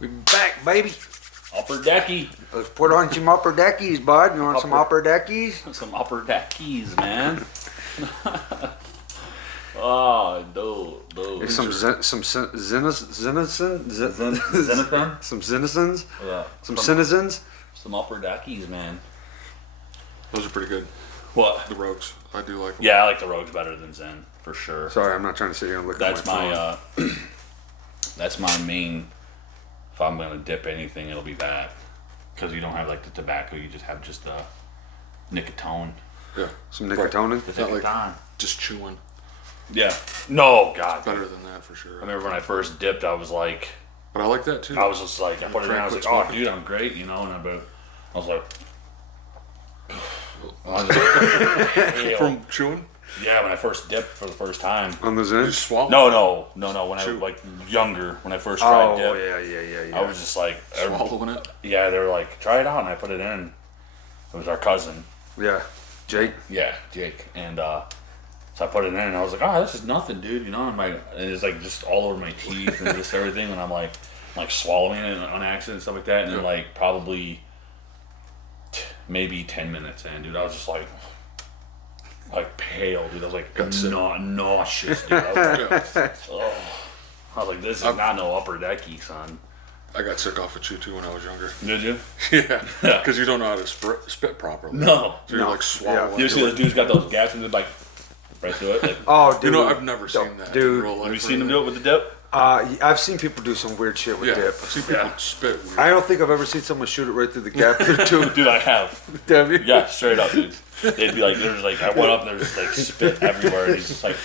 We back, baby. Upper decky. Let's put on some upper deckies, bud. You want some upper deckies? Some upper deckies, man. Oh, those. Some zenitons? Zenithon? Some zenitons? Yeah. Some citizens? Some upper deckies, man. Those are pretty good. What? The Rogues. I do like them. Yeah, I like the Rogues better than Zen, for sure. Sorry, I'm not trying to sit here and look That's at my phone. that's my main. If I'm gonna dip anything, it'll be that, because you don't have like the tobacco. You just have just the nicotine. Yeah. Some nicotine? The Not like nicotine. just chewing. Yeah. No, God. Better than that for sure. I remember when I first dipped, I was like, But I like that too. I was just like, I put it in, I was like, Quit oh, smoking. dude, I'm great, you know, and I was like, From chewing? yeah, when I first dipped for the first time. On the You zen? just swallow. No, when I Chew. was like younger, when I first tried Oh, dip, yeah. I was just like, Swallowing it. yeah, they were like, try it out, and I put it in. It was our cousin, Yeah. Jake? yeah, Jake, and so I put it in, and I was like, oh, this is nothing, dude, you know, and it's like just all over my teeth and just everything, and I'm like swallowing it on accident and stuff like that, and then like probably maybe 10 minutes in, dude, I was just like pale, dude. I was like nauseous, dude. I was like, oh. I was like, this is not no upper decky, son. I got sick off of chew too when I was younger. Did you? Yeah. Because you don't know how to spit properly. No. So you're like swallowing. You see those dudes got those gaps in the like right through it? Like, Oh, dude. You know, I've never seen that Dude. in real life. have you seen them do it with the dip? I've seen people do some weird shit with Yeah. dip. I see people spit weird. I don't think I've ever seen someone shoot it right through the gap there, too. Dude, I have. Have you? Yeah, straight up, dude. They'd be like, there's like, I went up, there's like spit everywhere, and he's just like,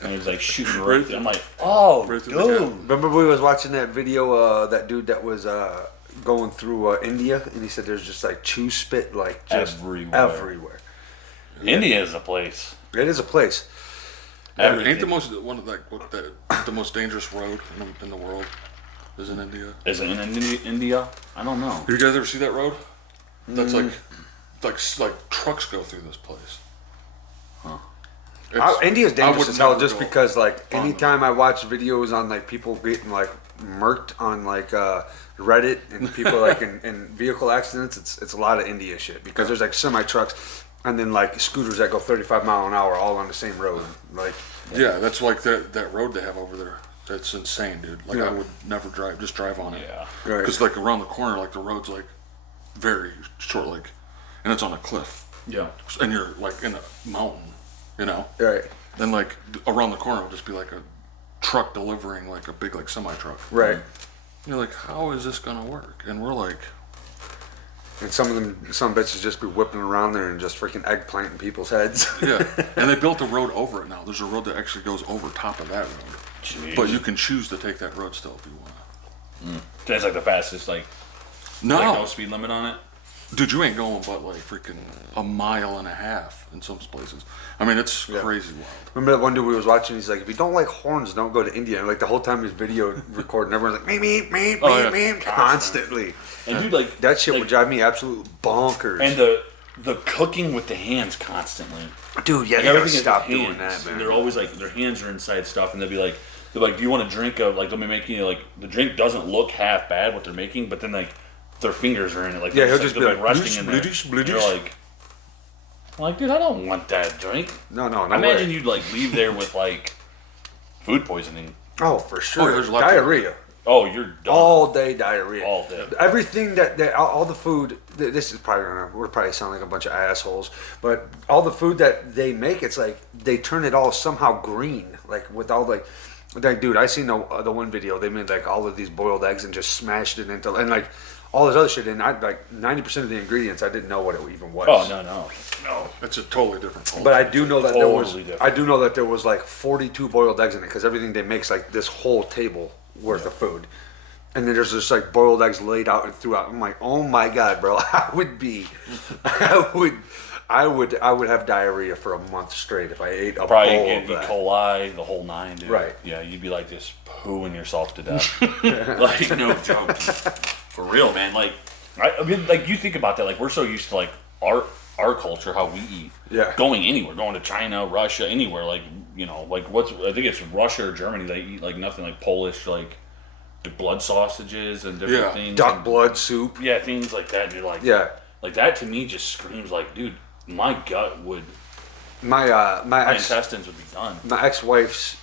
and he's like shooting right through. I'm like, oh, Right through the dude. Remember we was watching that video, that dude that was going through India, and he said there's just like chew spit like just everywhere. India is a place. It is a place. Everything. Ain't the the most dangerous road in the world is in India? Is it in India? I don't know. Have you guys ever see that road? That's like trucks go through this place. India's I dangerous would as hell never just go because like on anytime I watch videos on like people getting like murked on like Reddit and people like in vehicle accidents, it's a lot of India shit because there's like semi trucks and then like scooters that go 35 mile an hour all on the same road. Like Yeah, that's like that road they have over there. That's insane, dude. Like Yeah. I would never drive on it. Yeah. right. Because like around the corner, like the road's like very short, like, and it's on a cliff, Yeah. and you're like in a mountain, you know. Right. Then like around the corner will just be like a truck delivering like a big like semi truck. Right. And you're like, how is this gonna work? And we're like, And some bitches just be whipping around there and just freaking eggplanting people's heads. yeah. And they built a road over it now. There's a road that actually goes over top of that road. Jeez. But you can choose to take that road still if you want. That's like the fastest, like No, no speed limit on it. dude, you ain't going but like freaking a mile and a half in some places. I mean, it's crazy wild. Remember that one dude we was watching? He's like, if you don't like horns, don't go to India. And like the whole time his video recording, everyone's like, meep, Oh, yeah. meep, constantly. And dude, like That shit like, would drive me absolute bonkers. And the cooking with the hands constantly. dude, yeah, Like they gotta everything is stop with doing hands. that, man. They're always like their hands are inside stuff, and they'll be like, do you want a drink of like they'll be making like the drink doesn't look half bad what they're making, but then like their fingers are in it, like Yeah, they're he'll just be they're, like, resting in there. "Bloodish, And you're bloodish." like, dude, I don't want that drink. No, I imagine way. you'd like leave there with like food poisoning. Oh, for sure. there's lots of- diarrhea. Oh, you're done. All day diarrhea. All day. Everything that all the food. This is probably we're probably sound like a bunch of assholes, but all the food that they make, it's like they turn it all somehow green, like with all like dude, I seen the one video they made like all of these boiled eggs and just smashed it into and like all this other shit, and I like 90% of the ingredients I didn't know what it even was. Oh no. It's a totally different culture. But I do know that Totally different. I do know that there was like 42 boiled eggs in it because everything they make's like this whole table worth of food, and then there's just like boiled eggs laid out and throughout. I'm like, oh my god, bro, I would have diarrhea for a month straight if I ate a Probably bowl get of E. that. coli, the whole nine, dude. Right. Yeah, you'd be like just pooing yourself to death. Like no joke, for real, man. Like I mean, like you think about that. Like we're so used to like our culture, how we eat. Yeah. Going anywhere, going to China, Russia, anywhere. Like like I think it's Russia or Germany. They eat like nothing like Polish, like the blood sausages and different Yeah. things. Duck and, blood soup. yeah, things like that. You're like, Yeah. like that to me just screams like, dude, my gut would, My my intestines would be done. my ex-wife's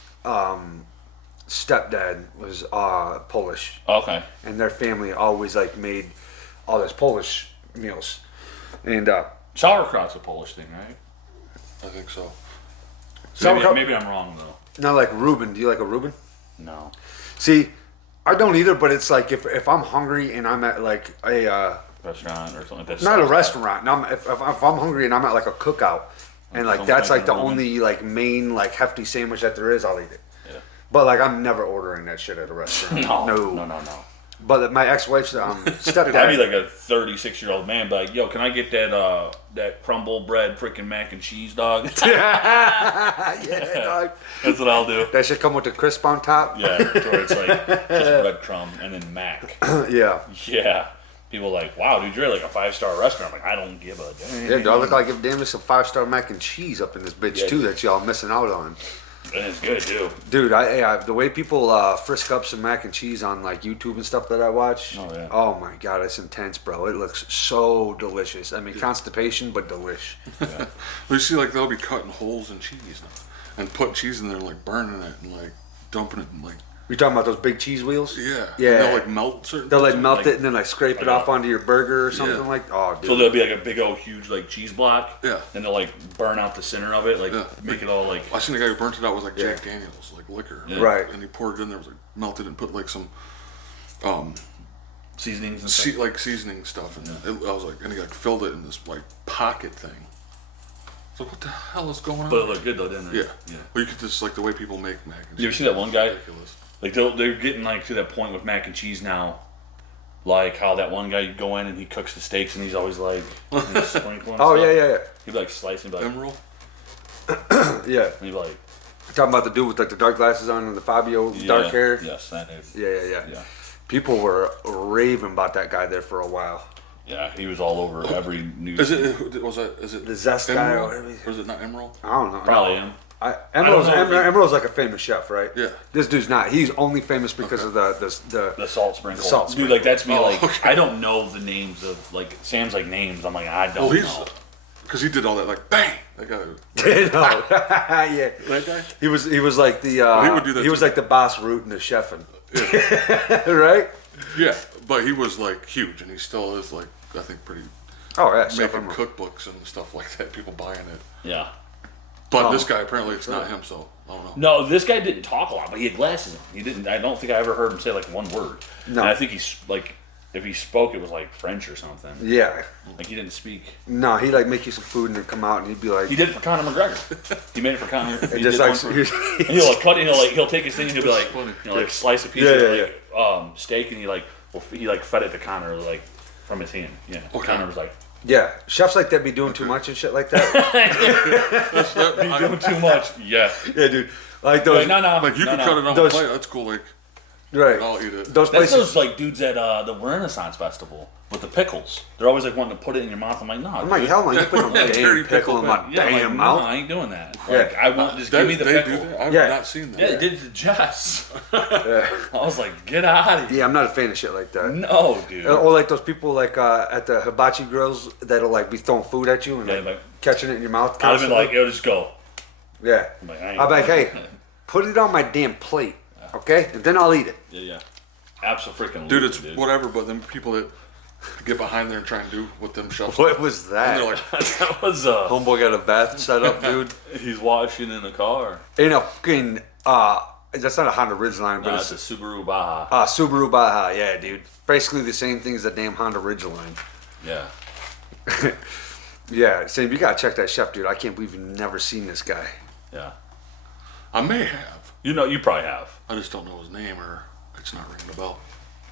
stepdad was Polish, Okay. and their family always like made all this Polish meals, and Sauerkraut's a Polish thing, right? I think so. Sauerkraut- Maybe I'm wrong though. not like Reuben. Do you like a Reuben? No. See, I don't either, but it's like if I'm hungry and I'm at like a Restaurant or something like that. not a restaurant, and if I'm hungry and I'm at like a cookout, and like Someone's that's like the making a Reuben. only like main like hefty sandwich that there is, I'll eat it. Yeah. But like I'm never ordering that shit at a restaurant. No. But my ex-wife's stepdad. I'd be like a 36-year-old man, be like, yo, can I get that crumble bread freaking mac and cheese, dog? yeah, dog. That's what I'll do. That should come with the crisp on top. Yeah, where it's like just breadcrumb and then mac. Yeah. Yeah. People are like, wow, dude, you're like a 5-star restaurant. I'm like, I don't give a damn. Yeah, do I look like if damn there's some 5-star mac and cheese up in this bitch Yeah. too that y'all missing out on. And it's good, too. Dude, I the way people frisk up some mac and cheese on like YouTube and stuff that I watch. Oh, yeah. Oh my god, it's intense, bro. It looks so delicious. I mean, constipation, but delish. But you see, like, they'll be cutting holes in cheese now and putting cheese in there, like burning it and like dumping it in like You talking about those big cheese wheels? yeah. Yeah. And they'll like melt certain. They'll like parts melt like- it and then like scrape it like off onto your burger or something Yeah. like. Oh, dude. So there'll be like a big old huge like cheese block. Yeah. And they'll like burn out the center of it, like Yeah. make it all like I seen a guy who burnt it out with like Yeah. Jack Daniels, like liquor. Yeah. Right. And he poured it in there, was like melted and put like some seasonings and stuff. like seasoning stuff, and I was like, and he like filled it in this like pocket thing. So what the hell is going on? But it looked good though, didn't it? yeah. Yeah. Well, you could just like the way people make mac and cheese. You ever see that one guy? Ridiculous. Like they're getting like to that point with mac and cheese now. Like how that one guy, you go in and he cooks the steaks and he's always like sprinkling. Oh stuff. yeah. He'd be like slicing, be like, Emerald. Yeah. and he'd be like, Talking about the dude with like the dark glasses on and the Fabio yeah, dark hair. Yes, that dude. Yeah. Yeah. People were raving about that guy there for a while. Yeah, he was all over every news. Is it? Was it? Is it The Zest guy or Emerald? whatever he- Or is it not Emerald? I don't know. Probably No. him. Emerald's, I don't know if he- Emerald's like a famous chef, right? Yeah. This dude's not. He's only famous because of the The salt sprinkle. The salt Dude, like that's me. Oh, Like okay. I don't know the names of like Sam's like names. I'm like I don't Well, he's know. because he did all that like bang. That guy. no. Yeah. That guy. He was like the he would do that he was too. like the boss root in the chefing. Right? Yeah, but he was like huge, and he still is like I think pretty Oh yeah, Chef making Emerald. cookbooks and stuff like that. People buying it. Yeah. But Oh. this guy apparently it's not him, so I don't know. No, this guy didn't talk a lot, but he had glasses on. He didn't. I don't think I ever heard him say like one word. No. And I think he's like, if he spoke, it was like French or something. Yeah. Like he didn't speak. No, he'd like make you some food and then come out and he'd be like He did it for Conor McGregor. He made it for Conor. He just did like one for- and he'll like cut it. He'll take his thing and he'll be like, funny. like slice a piece Yeah, of yeah, like steak and he like fed it to Conor like from his hand. Yeah. Okay. Conor was like, yeah, chefs like that be doing too much and shit like that. "You doing too much." Yeah. Yeah, dude. Like those, Like, no. Like you no, can no. cut it on Those- the plate. That's cool. Like right? I'll eat it. Those That's places. those like dudes at the Renaissance Festival with the pickles. They're always like wanting to put it in your mouth. I'm like, no. I'm like, dude. hell no, you put a Yeah, dirty damn pickle in my pickle, Yeah, I'm like, damn no, mouth. I ain't doing that. Yeah. Like, I won't just They, give me the they pickle. do that. I've Yeah. not seen that. Yeah, they did it to Jess. Yeah. I was like, get out of here. Yeah, I'm not a fan of shit like that. No, dude. Or like those people like at the hibachi grills that'll like be throwing food at you and Yeah, like, like- catching it in your mouth. I'd have been constantly. like, yo, just go. Yeah. I'm like, I ain't I'll be like, doing hey, that. put it on my damn plate, okay? And then I'll eat it. Yeah. Absolutely. Dude, it's whatever. But then people that get behind there and try and do what them chefs. What was And that? they're like, that was Homeboy got a bath set up, dude. he's washing in the car. In a fucking that's not a Honda Ridgeline, but No, it's it's a Subaru Baja. Subaru Baja. Yeah, dude. Basically the same thing as the damn Honda Ridgeline. Yeah. Yeah, Sam, you gotta check that chef, dude. I can't believe you've never seen this guy. Yeah. I may have. You know, you probably have. I just don't know his name or it's not ringing a bell.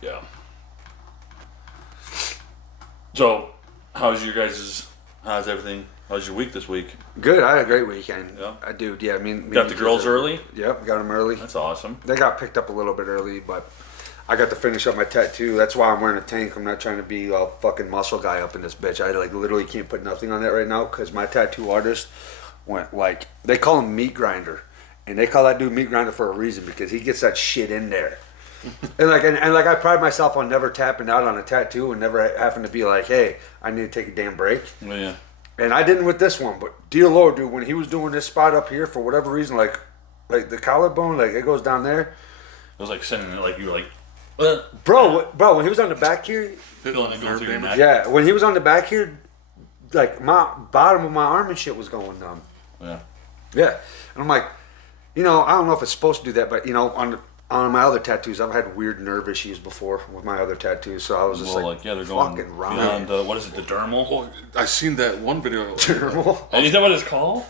Yeah. So, how's everything? How's your week this week? Good. I had a great weekend. Yeah? I do. Yeah, I mean, Got the girls early? Yep, got them early. That's awesome. They got picked up a little bit early, but I got to finish up my tattoo. That's why I'm wearing a tank. I'm not trying to be a fucking muscle guy up in this bitch. I like literally can't put nothing on that right now because my tattoo artist went like they call him meat grinder, and they call that dude meat grinder for a reason because he gets that shit in there. And like I pride myself on never tapping out on a tattoo and never having to be like, hey, I need to take a damn break. Yeah. And I didn't with this one, but dear Lord, dude, when he was doing this spot up here for whatever reason, like the collarbone, like it goes down there. It was like sending it like you were like, Bro, when he was on the back here, feeling it going through your neck. yeah, when he was on the back here, like my bottom of my arm and shit was going numb. Yeah. Yeah, and I'm like, I don't know if it's supposed to do that, but on my other tattoos, I've had weird nerve issues before with my other tattoos, so I was just Well, yeah, they're going fucking wrong. beyond, what is it, the dermal? Well, I seen that one video. And is that what it's called?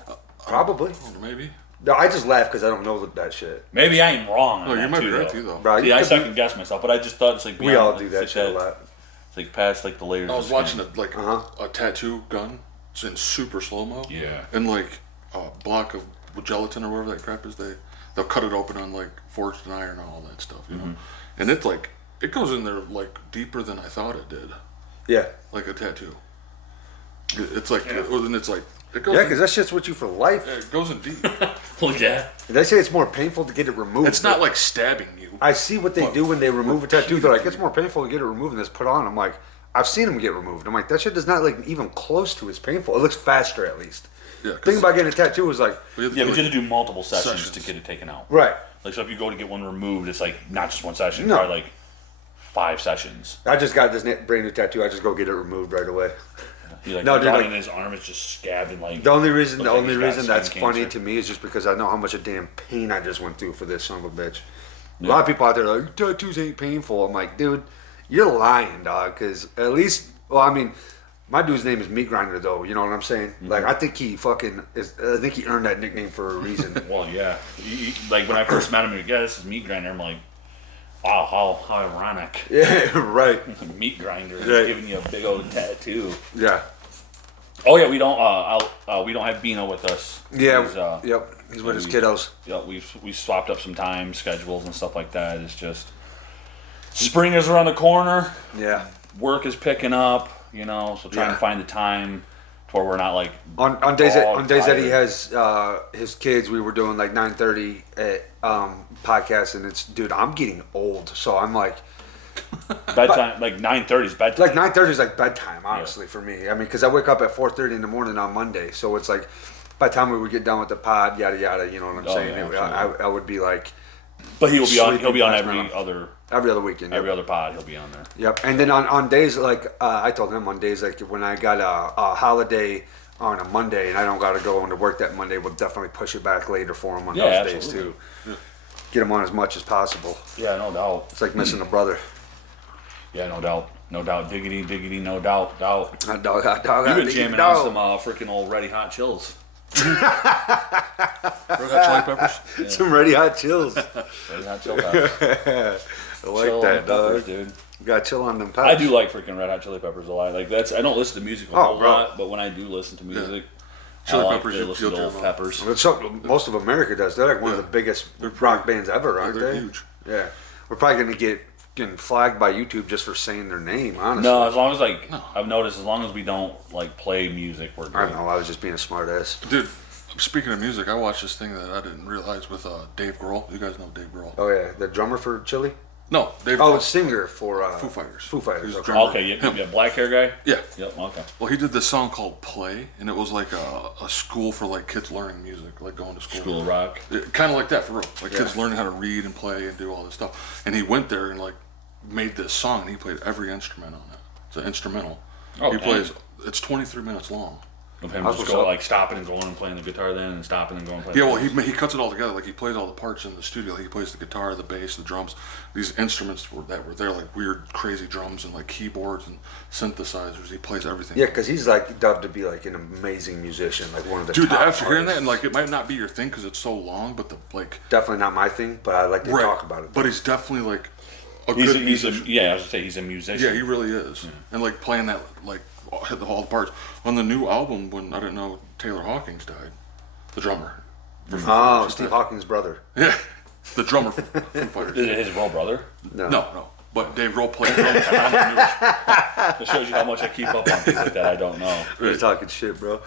Probably. Maybe. No, I just laugh because I don't know that shit. Maybe I ain't wrong. On No, you that might too, be right though. too, though. Bro, See, I second guess myself, but I just thought it's like we beyond, all like, do it's that like shit a lot. It's like past like the layers. I of was skin. watching Uh-huh. a tattoo gun. It's in super slow mo. Yeah. And like a block of gelatin or whatever that crap is, they'll cut it open on like forged in iron and all that stuff, know. And it's like it goes in there like deeper than I thought it did, Yeah. like a tattoo. It's like and it's like it goes. Yeah, because that shit's with you for life. it goes in deep. Well, yeah. They say it's more painful to get it removed. It's not like stabbing you. I see what they do when they remove a tattoo. They're like, it's more painful to get it removed than this put on. I'm like, I've seen them get removed. I'm like, that shit does not like even close to as painful. It looks faster at least. Yeah, 'cause Thing about getting a tattoo is like, we have to Yeah, do, but you like, have to do multiple sessions to sessions. get it taken out. right. Like, so if you go to get one removed, it's like not just one session, No. probably like 5 sessions. I just got this brand new tattoo. I just go get it removed right away. He like No, dude, down like- in his arm is just scabbed and like. The only reason looks like he's got that's skin funny cancer. to me is just because I know how much a damn pain I just went through for this son of a bitch. A lot of people out there are like, tattoos ain't painful. I'm like, dude, you're lying, dog. Because at least, well, I mean, my dude's name is Meat Grinder, though. You know what I'm saying? Mm-hmm. Like, I think he fucking is. I think he earned that nickname for a reason. Well, yeah. Like when I first met him, he goes, yeah, this is Meat Grinder. I'm like, wow, how ironic. Yeah, right. Meat Grinder is Right. giving you a big old tattoo. Yeah. Oh yeah, we don't. We don't have Bino with us. Yeah. He's, Yep. He's with his we- kiddos. Yeah, we swapped up some time schedules and stuff like that. It's just spring is around the corner. Yeah. Work is picking up. So trying Yeah. to find the time to where we're not like On days that all that he tired. has his kids, we were doing like 9:30 at podcasts, and it's dude, I'm getting old, so I'm like bedtime. Like 9:30 is bedtime. like 9:30 is like bedtime, honestly, for me. I mean, because I wake up at 4:30 in the morning on Monday, so it's like by the time we would get done with the pod, yada yada. You know what I'm Oh, saying? yeah, I would be like But he'll be on. sleeping He'll be on past every my- other every other weekend. every Yep. other pod. He'll be on there. Yep. And then on days like I told him on days like when I got a holiday on a Monday and I don't got to go into work that Monday, we'll definitely push it back later for him on Yeah, those days absolutely. too. Get him on as much as possible. Yeah, no doubt. It's like missing a brother. Yeah, no doubt. No doubt. Diggity, diggity, no doubt. Doubt. Hot dog, hot dog. You've hot been diggity jamming dog. on some freaking old Ready Hot Chills. Red Hot Chili Peppers. Some ready hot chills. Ready Hot Chill Peppers. I like Chill that, peppers, dog. dude. You got chill on them peppers. I do like freaking Red Hot Chili Peppers a lot. Like I don't listen to music a Oh, whole bro. lot, but when I do listen to music, Chili I like Peppers, to listen to you'll old jam on. Peppers. But most of America does. They're like one of the biggest rock bands ever, aren't they're they? huge. Yeah. We're probably gonna get getting flagged by YouTube just for saying their name. Honestly. No, as long as I've noticed, as long as we don't like play music, we're good. I don't know. I was just being a smart ass. Dude, speaking of music, I watched this thing that I didn't realize with Dave Grohl. You guys know Dave Grohl? Oh yeah, the drummer for Chili. No, Dave Oh, Grohl. it's singer for Foo Fighters. Foo Fighters. He's Okay. drummer. Okay, yeah, black hair guy. Yeah. Yep. Okay. Well, he did this song called Play, and it was like a school for like kids learning music, like going to school. School of Rock. Kind of like that for real. Like Yeah. kids learning how to read and play and do all this stuff. And he went there and like made this song, and he played every instrument on it. It's an instrumental. Oh, he dang. plays. It's 23 minutes long. Of him That's just what's go up. like stopping and going and playing the guitar then, and stopping and going and playing. Yeah, well, the he cuts it all together. Like he plays all the parts in the studio. He plays the guitar, the bass, the drums. These instruments that were there, like weird, crazy drums and like keyboards and synthesizers. He plays everything. Yeah, because he's like dubbed to be like an amazing musician, like one of the Dude, top after hearing that, artists. and like it might not be your thing because it's so long, but Definitely not my thing, but I like to talk about it. But he's definitely like a He's good a, he's a, musician. yeah, I was gonna say he's a musician. Yeah, he really is. And like playing that, like hit all the parts on the new album. When I didn't know Taylor Hawkins died, the drummer. Oh, Steve Hawking's brother. Yeah, the drummer for Foo Fighters. Is it his real brother? No. But Dave Grohl played drums on the newest. It shows you how much I keep up on things like that. I don't know. He's talking shit, bro.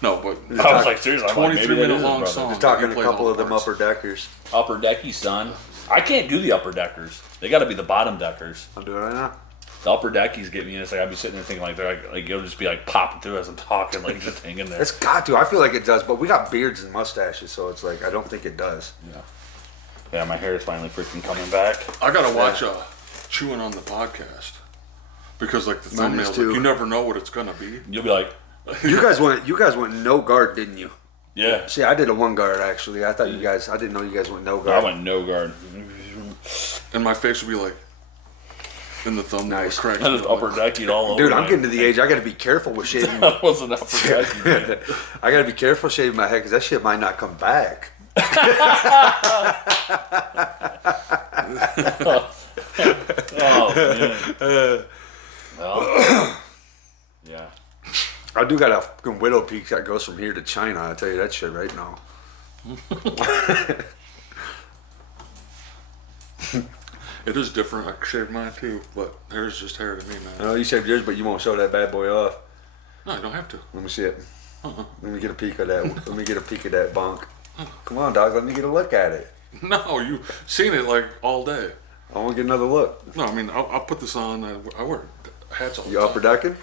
No, but I was like, seriously, I'm like, 23 maybe that minute is his long brother. song. He's talking He a plays couple all of the them parts. upper deckers. Upper Decky, son. I can't do the upper deckers. They got to be the bottom deckers. I'll do it right now. The upper deckies get me. It's like I'd be sitting there thinking like they're like it'll just be like popping through as I'm talking, like just hanging there. It's got to. I feel like it does, but we got beards and mustaches, so it's like I don't think it does. Yeah, my hair is finally freaking coming back. I gotta watch chewing on the podcast because like the Mine is thumbnails, like, too. you never know what it's gonna be. You'll be like, You guys went no guard, didn't you? yeah. See, I did a one guard actually. I thought you guys. I didn't know you guys went no I guard. went no guard. And my face would be like in the thumbnail. Nice. Cracked. I just upper deckied all over. Dude, I'm my- getting to the age I got to be careful with shaving. That wasn't upper decking. I got to be careful shaving my head because that shit might not come back. Oh man. Well, yeah. I do got a fucking widow peak that goes from here to China. I'll tell you that shit right now. It is different. I shaved mine too, but hair's just hair to me, I man. know you shaved yours, but you won't show that bad boy off. No, I don't have to. Let me see it. Let me get a peek of that. Let me get a peek of that bonk. Come on, dog. Let me get a look at it. No, you've seen it like all day. I want to get another look. No, I mean I'll put this on. I wear hats all the You time. upper decking?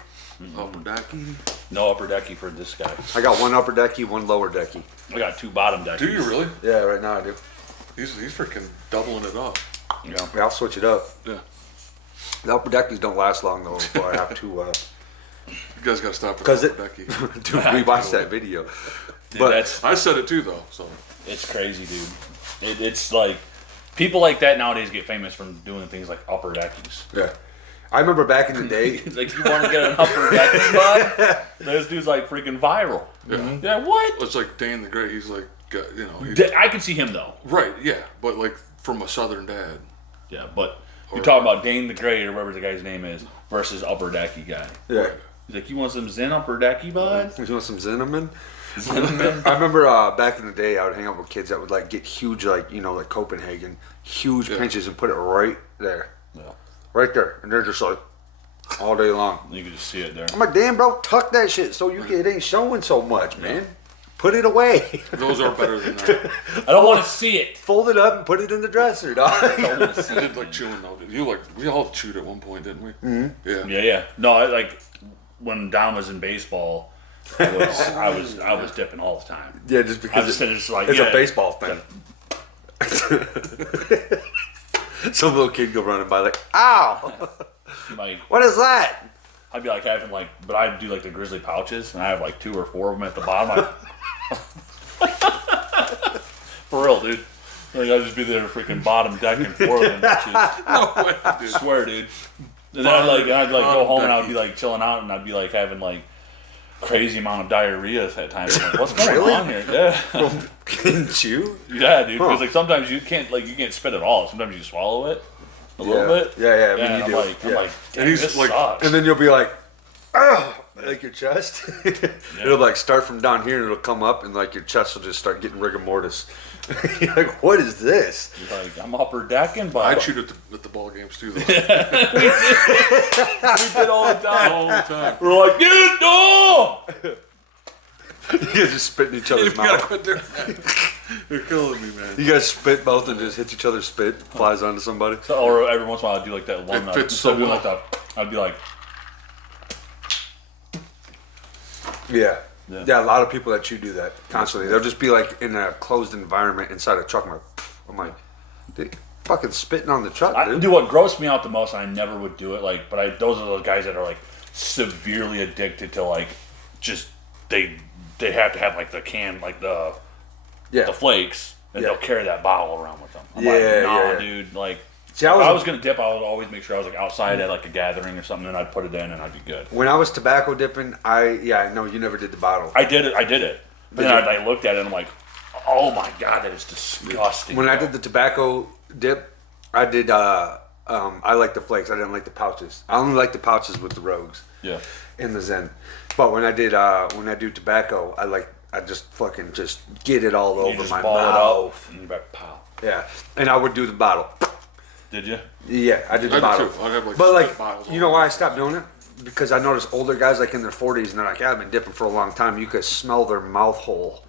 Upper decky. No upper decky for this guy. I got one upper decky, one lower decky. I got two bottom deckies. Do you really? Yeah, right now I do. He's freaking doubling it up. Yeah. Yeah, I'll switch it up. Yeah. The upper deckies don't last long though before I have to. You guys gotta stop at Because the it, upper decky. dude, we watched that video. Dude, But that's I said it too though. So it's crazy, dude. It's like people like that nowadays get famous from doing things like upper deckies. yeah, I remember back in the day. It's like you want to get an upper decky, bud? This dude's like freaking viral. Yeah, what? it's like Dane the Great. He's like, you know, he's, I can see him though. right? Yeah, but like from a Southern dad. Yeah, but you're talking about Dane the Great or whatever the guy's name is versus upper decky guy. Yeah, He's like, you want some Zen upper decky, bud? you want some cinnamon? I remember back in the day, I would hang out with kids that would like get huge, like like Copenhagen, huge pinches and put it right there, Yeah. right there, and they're just like all day long. You can just see it there. I'm like, damn, bro, tuck that shit so it ain't showing so much, man. Put it away. Those are better than that. I don't want to see it. Fold it up and put it in the dresser, dog. I did like chewing though. You like we all chewed at one point, didn't we? Mm-hmm. Yeah. Yeah. No, I like when Don was in baseball. I was dipping all the time. Yeah, just I because was just like it's yeah, a baseball thing. Some little kid go running by like, ow, Like what is that? I'd be like having like, but I'd do like the grizzly pouches, and I have like 2 or 4 of them at the bottom. For real, dude. Like I'd just be there freaking bottom decking 4 of them. Bitches. No way, I dude. swear, dude. And then I'd go Bottom home and I'd decky. be like chilling out, and I'd be like having like crazy amount of diarrhea at times. I'm like, what's going Really? on here? Yeah. Can chew? Yeah, dude. Because Huh. like sometimes you can't spit it all. Sometimes you swallow it a little bit. Yeah, I mean, and you I'm do. like, Yeah. damn, he's this like- sucks. And then you'll be like, oh, like your chest. It'll like start from down here and it'll come up and like your chest will just start getting rigor mortis. You're like, what is this? He's like, I'm upper decking, but I chewed at the ball games too. Though. we did all the time. all the time. We're like, get it, dog! You guys just spit in each You other's gotta mouth. quit doing that. You're killing me, man. You guys spit both and just hit each other's spit, flies onto somebody. Or every once in a while I'd do like that one. It fits instead of so doing well. like that, I'd be like, Yeah. Yeah. Yeah, a lot of people that chew do that constantly. They'll just be like in a closed environment inside a truck. I'm like, dude, fucking spitting on the truck, dude. do what grossed me out the most, and I never would do it. Like, but those are those guys that are like severely addicted to like just they have to have like the can, like the Yeah. flakes, and Yeah. they'll carry that bottle around with them. I'm Yeah, like, nah, yeah, yeah. dude. Like, See, if I was gonna dip, I would always make sure I was like outside at like a gathering or something, and I'd put it in, and I'd be good. When I was tobacco dipping, I know you never did the bottle. I did it. But Did then you? I looked at it, and I'm like, oh my god, that is disgusting. When I bro. did the tobacco dip, I did. I like the flakes. I didn't like the pouches. I only like the pouches with the rogues yeah. in the Zen. But when I do tobacco, I just fucking just get it all You over just my ball mouth. it up, and you're like, pow. Yeah, and I would do the bottle. Did you? Yeah, I did the I did bottle. too. I'd have, like, but spit bottles you know all why I over. stopped doing it? Because I noticed older guys like in their 40s and they're like, yeah, I've been dipping for a long time. You could smell their mouth hole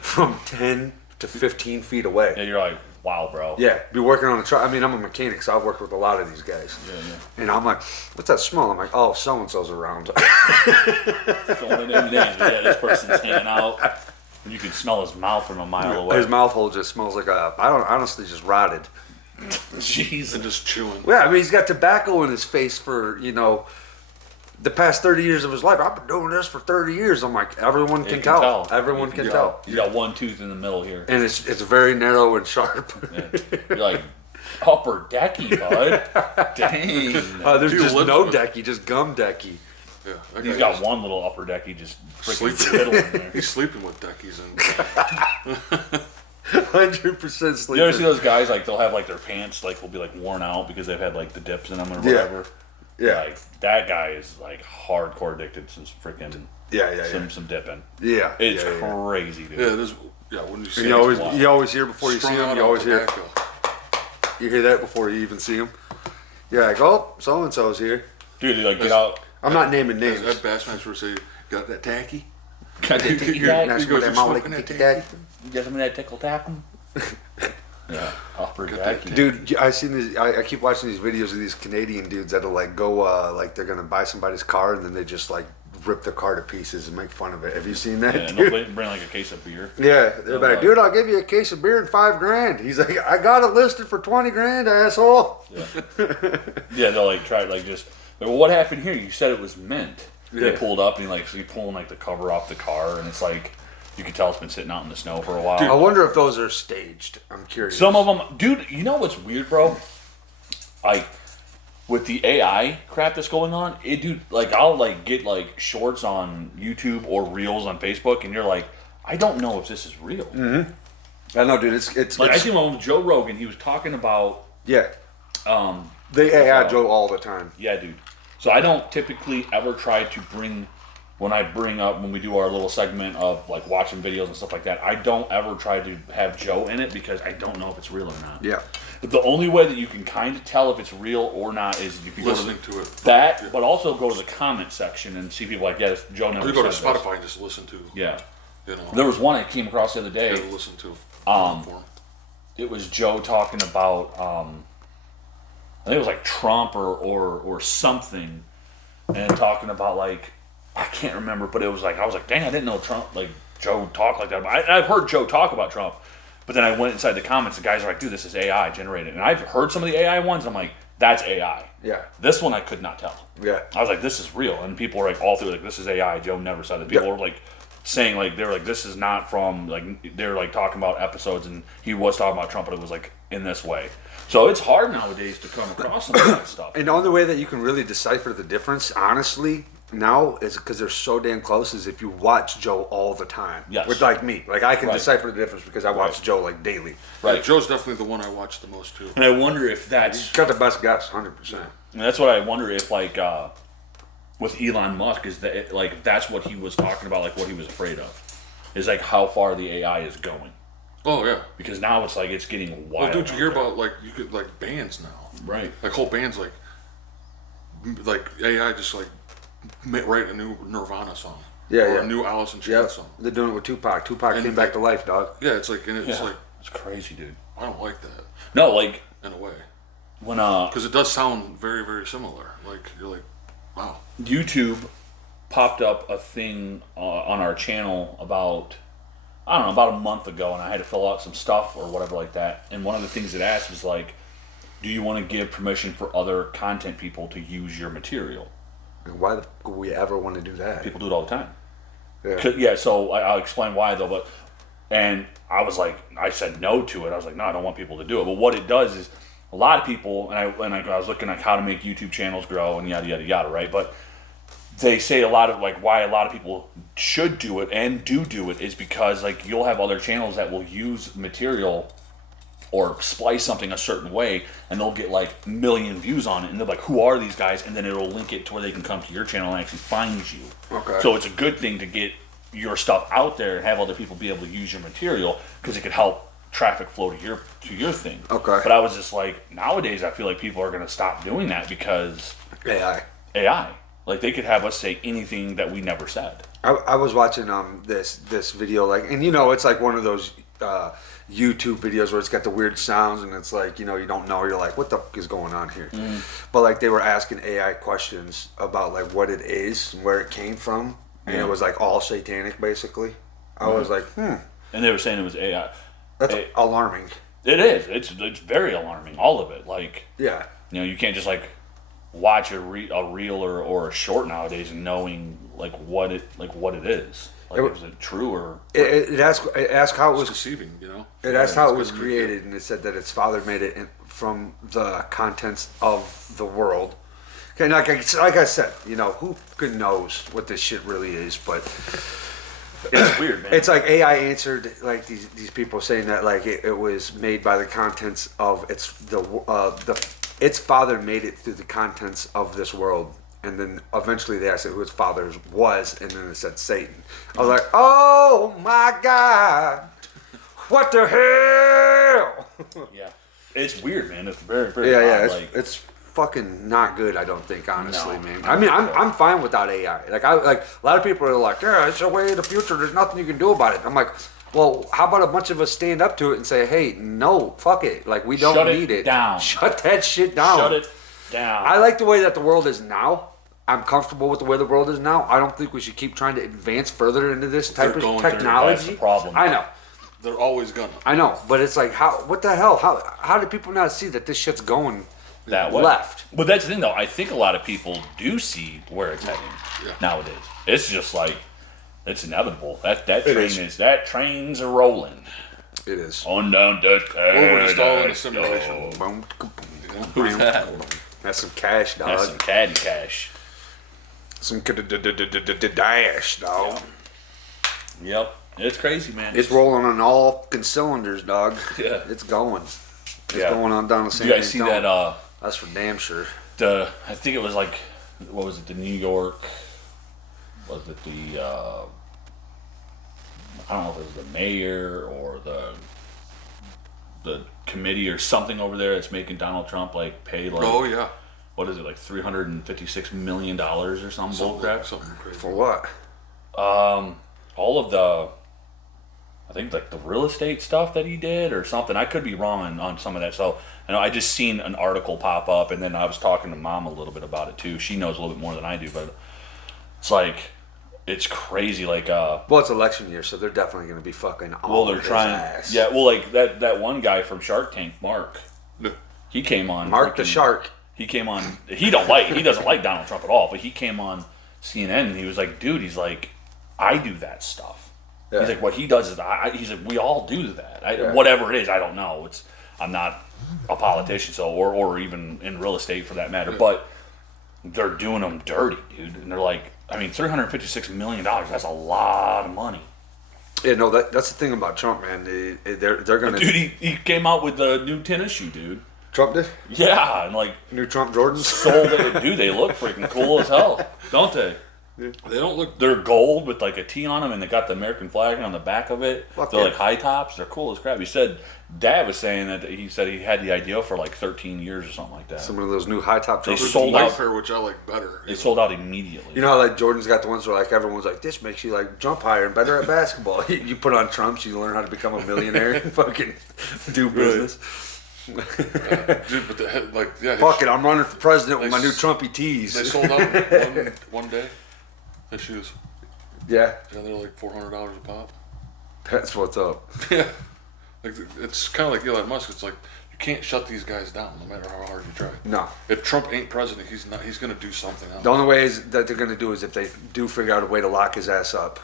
from 10 to 15 feet away. Yeah, you're like, wow, bro. Yeah, be working on a truck. I mean, I'm a mechanic, so I've worked with a lot of these guys. Yeah. And I'm like, what's that smell? I'm like, oh, so and so's around. Throwing in names, but yeah, this person's hanging out. And you can smell his mouth from a mile away. His mouth hole just smells like I don't honestly just rotted. Jesus. And just chewing. Yeah, I mean, he's got tobacco in his face for the past 30 years of his life. I've been doing this for 30 years. I'm like, everyone can tell. Everyone can tell. He's got one tooth in the middle here. And it's very narrow and sharp. Yeah. You're like, upper decky, bud. Dang. There's Dude, just live no with- decky, just gum decky. Yeah, that He's guy got is one little upper decky just freaking sleeping. fiddle in there. He's sleeping with Deckies and 100% sleeping. You ever see those guys, like, they'll have, like, their pants, like, will be, like, worn out because they've had, like, the dips in them or whatever. Yeah. Like, that guy is, like, hardcore addicted to freaking some dipping. Yeah. It's yeah. crazy, dude. yeah, it is. Yeah, when you see And it, you always hear before you see strung him. out You on always hear. tobacco. You hear that before you even see him. You're like, oh, so and so's here. Dude, they, like, get out. I'm not naming As names. Ed Bassmaster say, got that tacky? Got that ticky You're- tack? Now, He some of goes, that "You mama smoking like that daddy." You got some of that tickle tackle? Yeah, upper decky. Dude, I seen these. I keep watching these videos of these Canadian dudes that'll like go like they're gonna buy somebody's car and then they just like rip the car to pieces and make fun of it. Have you seen that? Yeah, dude? no, bring like a case of beer. Yeah, they're like, dude, I'll give you a case of beer and $5,000. He's like, I got it listed for $20,000, asshole. Yeah, they'll like try like just. Well, what happened here? You said it was mint. They Yeah. pulled up and like so you're pulling like the cover off the car and it's like you can tell it's been sitting out in the snow for a while. I wonder if those are staged. I'm curious. Some of them, dude. You know what's weird, bro? Like with the AI crap that's going on, dude. Like I'll like get like shorts on YouTube or reels on Facebook, and you're like, I don't know if this is real. I know, dude. It's Like I seen one with Joe Rogan. He was talking about, yeah. um, They AI Joe all the time. yeah, dude. So I don't typically ever try to bring. When we do our little segment of like watching videos and stuff like that, I don't ever try to have Joe in it because I don't know if it's real or not. Yeah. But the only way that you can kind of tell if it's real or not is you can Listening go to it. that, but also go to the comment section and see people like, yeah, Joe never Or you go to said this. Spotify and just listen to. Yeah. You know. There was one I came across the other day. You gotta listen to. Um, for 'em. It was Joe talking about, I think it was like Trump or something, and talking about like, I can't remember, but it was like, I was like, dang, I didn't know Trump, like Joe talked like that. I've heard Joe talk about Trump, but then I went inside the comments, the guys are like, dude, this is AI generated. And I've heard some of the AI ones, and I'm like, that's AI. Yeah. This one I could not tell. Yeah. I was like, this is real. And people were like, all through, like, this is AI. Joe never said it. People Yeah. were like, saying, like, they were like, this is not from, like, they're like talking about episodes, and he was talking about Trump, but it was like in this way. So it's hard nowadays to come across some of that stuff. And the only way that you can really decipher the difference, honestly, now is because they're so damn close. Is if you watch Joe all the time. Yes. With like me, like I can Right. decipher the difference because I watch Right. Joe like daily. Right. Yeah, Joe's definitely the one I watch the most too. And I wonder if that's, He's got the best guess, 100%. and that's what I wonder if, like, with Elon Musk, is that, like, that's what he was talking about, like, what he was afraid of. Is, like, how far the AI is going. Oh yeah. Because now it's, like, it's getting wild. Well, dude, you out hear there. about like you could like bands now, Right. like whole bands like AI just like write a new Nirvana song, Yeah, or yeah. a new Alice in Chains Yeah, song. they're doing it with Tupac. Tupac And came back like- to life, dog. Yeah, it's like and it's Yeah. like It's crazy, dude. I don't like that No, like, in a way when, because it does sound very very similar. Like you're like, wow. YouTube popped up a thing on our channel about, I don't know, about a month ago, and I had to fill out some stuff or whatever like that. And one of the things it asked was like, do you want to give permission for other content people to use your material? And why the would we ever want to do that? People do it all the time. Yeah. Yeah, so I'll explain why though. But and I was like, I said no to it. I was like, no, I don't want people to do it. But what it does is, a lot of people, and I was looking at how to make YouTube channels grow and yada yada yada, right? But they say a lot of like why a lot of people should do it and do it is because like you'll have other channels that will use material or splice something a certain way, and they'll get like million views on it, and they're like, who are these guys? And then it'll link it to where they can come to your channel and actually find you. Okay. So it's a good thing to get your stuff out there and have other people be able to use your material because it could help traffic flow to your thing. Okay. But I was just like, nowadays I feel like people are going to stop doing that because AI. AI. Like they could have us say anything that we never said. I was watching this video like, and you know, it's like one of those YouTube videos where it's got the weird sounds and it's like, you know, you don't know. You're like, what the fuck is going on here? But like they were asking AI questions about like what it is and where it came from. And it was like all satanic basically. I was like, And they were saying it was AI. that's alarming. It is. It's very alarming. All of it. Like, Yeah. you know, you can't just like watch a reel or a short nowadays and knowing like what it is. Like, is it true or? It asked how it was. It's deceiving, you know. It asked how it it's was good. created, and it said that its father made it from the contents of the world. Okay, like I said, you know, who fucking knows what this shit really is, but It's weird, man. it's like AI answered like these people saying that like it was made by the contents of its father made it through the contents of this world. And then eventually they asked it who its father was, and then it said Satan. I was like, oh my God, what the hell? Yeah, it's weird, man. It's very, very Yeah, odd. it's fucking not good. I don't think, honestly, No. man. I mean, I'm fine without AI. Like a lot of people are like, yeah, it's a way of the future. There's nothing you can do about it. I'm like, well, how about a bunch of us stand up to it and say, hey, no, fuck it. Like we don't Shut it need it. down. Shut that shit down. Shut it down. I like the way that the world is now. I'm comfortable with the way the world is now. I don't think we should keep trying to advance further into this type They're of going through it. technology. That's the problem. I know. They're always gonna. I know, but it's like, what the hell? How do people not see that this shit's going that way. left? But that's the thing, though. I think a lot of people do see where it's heading nowadays. It's just like it's inevitable. That train's a rolling It is. on down the Or we're just all in a simulation. Boom, Who's that? That's some cash, dog. That's some caddy cash. Some dash, dog. Yep, it's crazy, man. It's rolling on all fucking cylinders, dog. Yeah. It's going. It's Yeah. going on down the San You guys see Antonio. that? That's for damn sure. I think it was like, what was it? The New York. Was it the? I don't know if it was the mayor or the committee or something over there that's making Donald Trump like pay like. Oh yeah. What is it, like $356 million or some bullcrap? Something crazy. For what? All of the, I think like the real estate stuff that he did or something. I could be wrong on some of that. So I just seen an article pop up, and then I was talking to Mom a little bit about it too. She knows a little bit more than I do, but it's like it's crazy. Like Well, it's election year, so they're definitely going to be fucking all they're his trying. ass. Yeah, well, like that one guy from Shark Tank, Mark. Yeah. He came on. Mark the freaking- Shark. He came on. He doesn't like Donald Trump at all. But he came on CNN and he was like, "Dude, he's like, I do that stuff." Yeah. He's like, "What he does is, he's like, we all do that. Yeah. Whatever it is, I don't know. I'm not a politician, so or even in real estate for that matter. But they're doing them dirty, dude. And they're like, I mean, $356 million. That's a lot of money, Yeah, no, that's the thing about Trump, man. They're going to... dude. He came out with the new tennis shoe, dude. Trump did? Yeah, and like New Trump Jordans? sold it. Dude, they look freaking cool as hell, don't they? They don't look. They're gold with like a T on them, and they got the American flag on the back of it. Fuck They're yeah. like high tops. They're cool as crap. He said, Dad was saying that he said he had the idea for like 13 years or something like that. Some of those new high top They jumpers. sold white out. pair, which I like better. They sold out immediately. You know how like Jordan's got the ones where like everyone's like, this makes you like jump higher and better at basketball. You put on Trump's, you learn how to become a millionaire and fucking do business. Dude, but the head, like yeah. Fuck it, I'm running for president with They my new s- Trumpy tees. They sold out in one day. His shoes. Yeah, Yeah, they're like $400 a pop. that's what's up. Yeah. Like it's kind of like Elon Musk. It's like you can't shut these guys down no matter how hard you try. No. If Trump ain't president, he's not. He's gonna do something else. The only way is that they're going to do is if they do figure out a way to lock his ass up.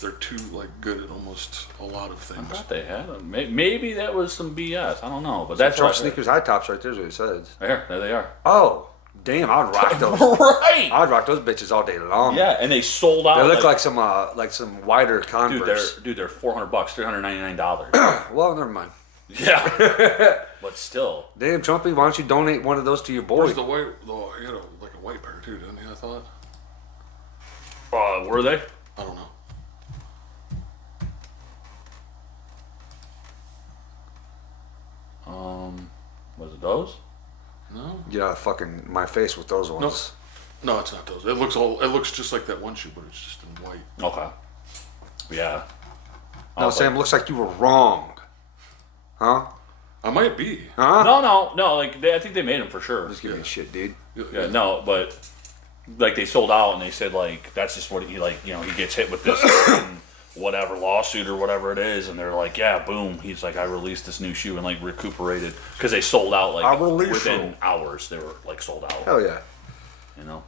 They're too like good at almost a lot of I things. thought they had them. Maybe that was some BS. I don't know, but that's Trump what I heard. sneakers high tops right there's what it says. There they are. Oh, damn, I'd rock those. Right. I'd rock those bitches all day long. Yeah, and they sold out. They look like some wider Converse. they're $400, $399. Well, never mind. Yeah, but still, Damn, Trumpy, why don't you donate one of those to your boy? Where's the white? He had like a white pair too, didn't he? I thought. were they? I don't know. Was it those? No. Get out of fucking my face with those ones. No, it's not those. It looks just like that one shoe, but it's just in white. Okay. Yeah. No, Sam, looks like you were wrong. Huh? I might be. Huh? No. Like I think they made them for sure. Just give me shit, dude. Yeah, no, but like they sold out, and they said like that's just what he like. You know, he gets hit with this whatever lawsuit or whatever it is, and they're like, yeah, boom. He's like, I released this new shoe and like recuperated because they sold out I like released within them. hours. They were like sold out. Hell yeah. You know.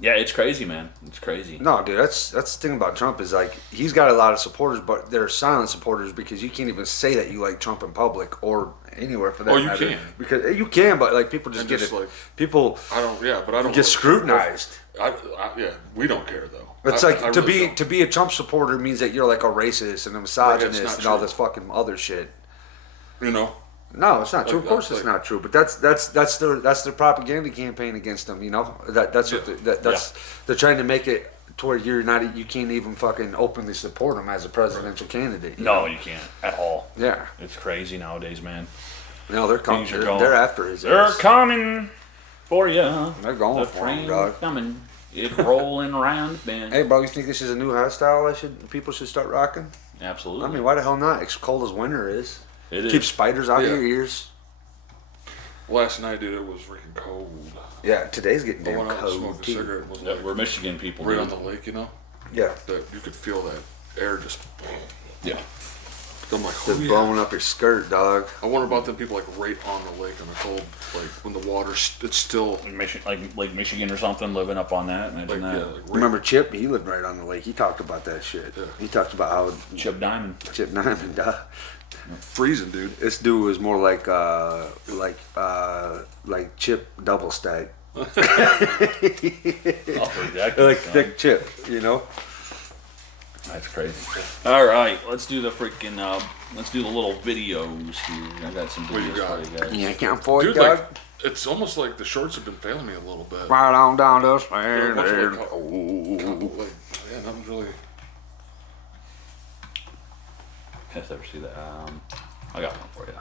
Yeah, it's crazy, man. It's crazy. No, dude, that's the thing about Trump is like he's got a lot of supporters, but they're silent supporters because you can't even say that you like Trump in public or anywhere for that Oh, you matter. can. Because you can, but like people just And get just, it. like, People I don't. Yeah, but I don't get really- scrutinized. Yeah, we don't care though. It's I like to really be don't. to be a Trump supporter means that you're like a racist and a misogynist not and all true. this fucking other shit. You know. No, it's not true. Like, Of course, like- it's not true. But that's their propaganda campaign against them. You know that's what Yeah. they're trying to make it to where you can't even fucking openly support him as a presidential candidate. No, you can't at all. Yeah. It's crazy nowadays, man. No, they're coming. Things are going- They're after his They're ass. coming for you. They're going The for him, train's dog. coming. It's rolling around the bend. Hey, bro, you think this is a new hairstyle people should start rocking? Absolutely. I mean, why the hell not? As cold as winter is. it is. Keep spiders out of Yeah. your ears. Last night, dude, it was freaking cold. Yeah, today's getting I damn went out and cold. smoked a too. cigarette. It was Yeah, like we're Michigan people. right dude. on the lake, you know. Yeah, That you could feel that air just. Yeah. I'm like, just oh, yeah. blowing up your skirt, dog. I wonder about them people like right on the lake on the cold, like when the water's it's still Like Michigan or something, living up on that. Imagine like that. yeah, like right, Remember Chip? He lived right on the lake. He talked about that shit. Yeah. He talked about how Chip Diamond. Chip Diamond, dog. freezing, dude. This dude was more like Chip double stack, Oh, for that like son. thick Chip, you know. That's crazy. All right, let's do the freaking. Let's do the little videos here. I got some What you videos got? for you guys. Yeah, can't afford Dude, it, dog. like it's almost like the shorts have been failing me a little bit. Right on down to They're a bunch of, there. like, like, yeah, nothing's really. Guys ever see that? I got one for you.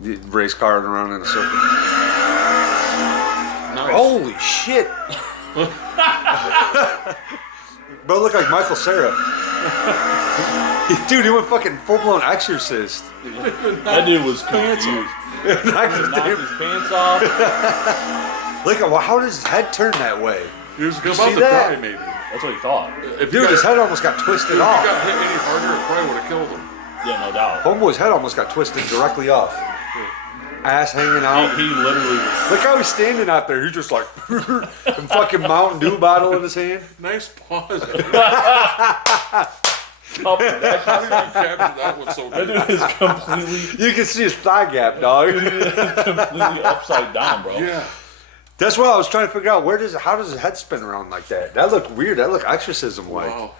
Race car around in a circle. Nice. Holy shit! Bro, look like Michael Cera. Dude, he went fucking full blown exorcist. That dude was confused. Knocked his Knocked damn- his pants off. Look at how does his head turn that way? He was about see to that? die, maybe. That's what he thought. If you Dude, got, his head almost got twisted if off. you got hit any harder, it probably would have killed him. Yeah, no doubt. Homeboy's head almost got twisted directly off. Ass hanging out. He literally was. Look how he's standing out there. He's just like, a fucking Mountain Dew bottle in his hand. Nice pause. Up and back. How did you capture that one so That good? dude is completely, You can see his thigh gap, dog. completely upside down, bro. Yeah. That's what I was trying to figure out. How does his head spin around like that? That looked weird. That looked exorcism like. Wow.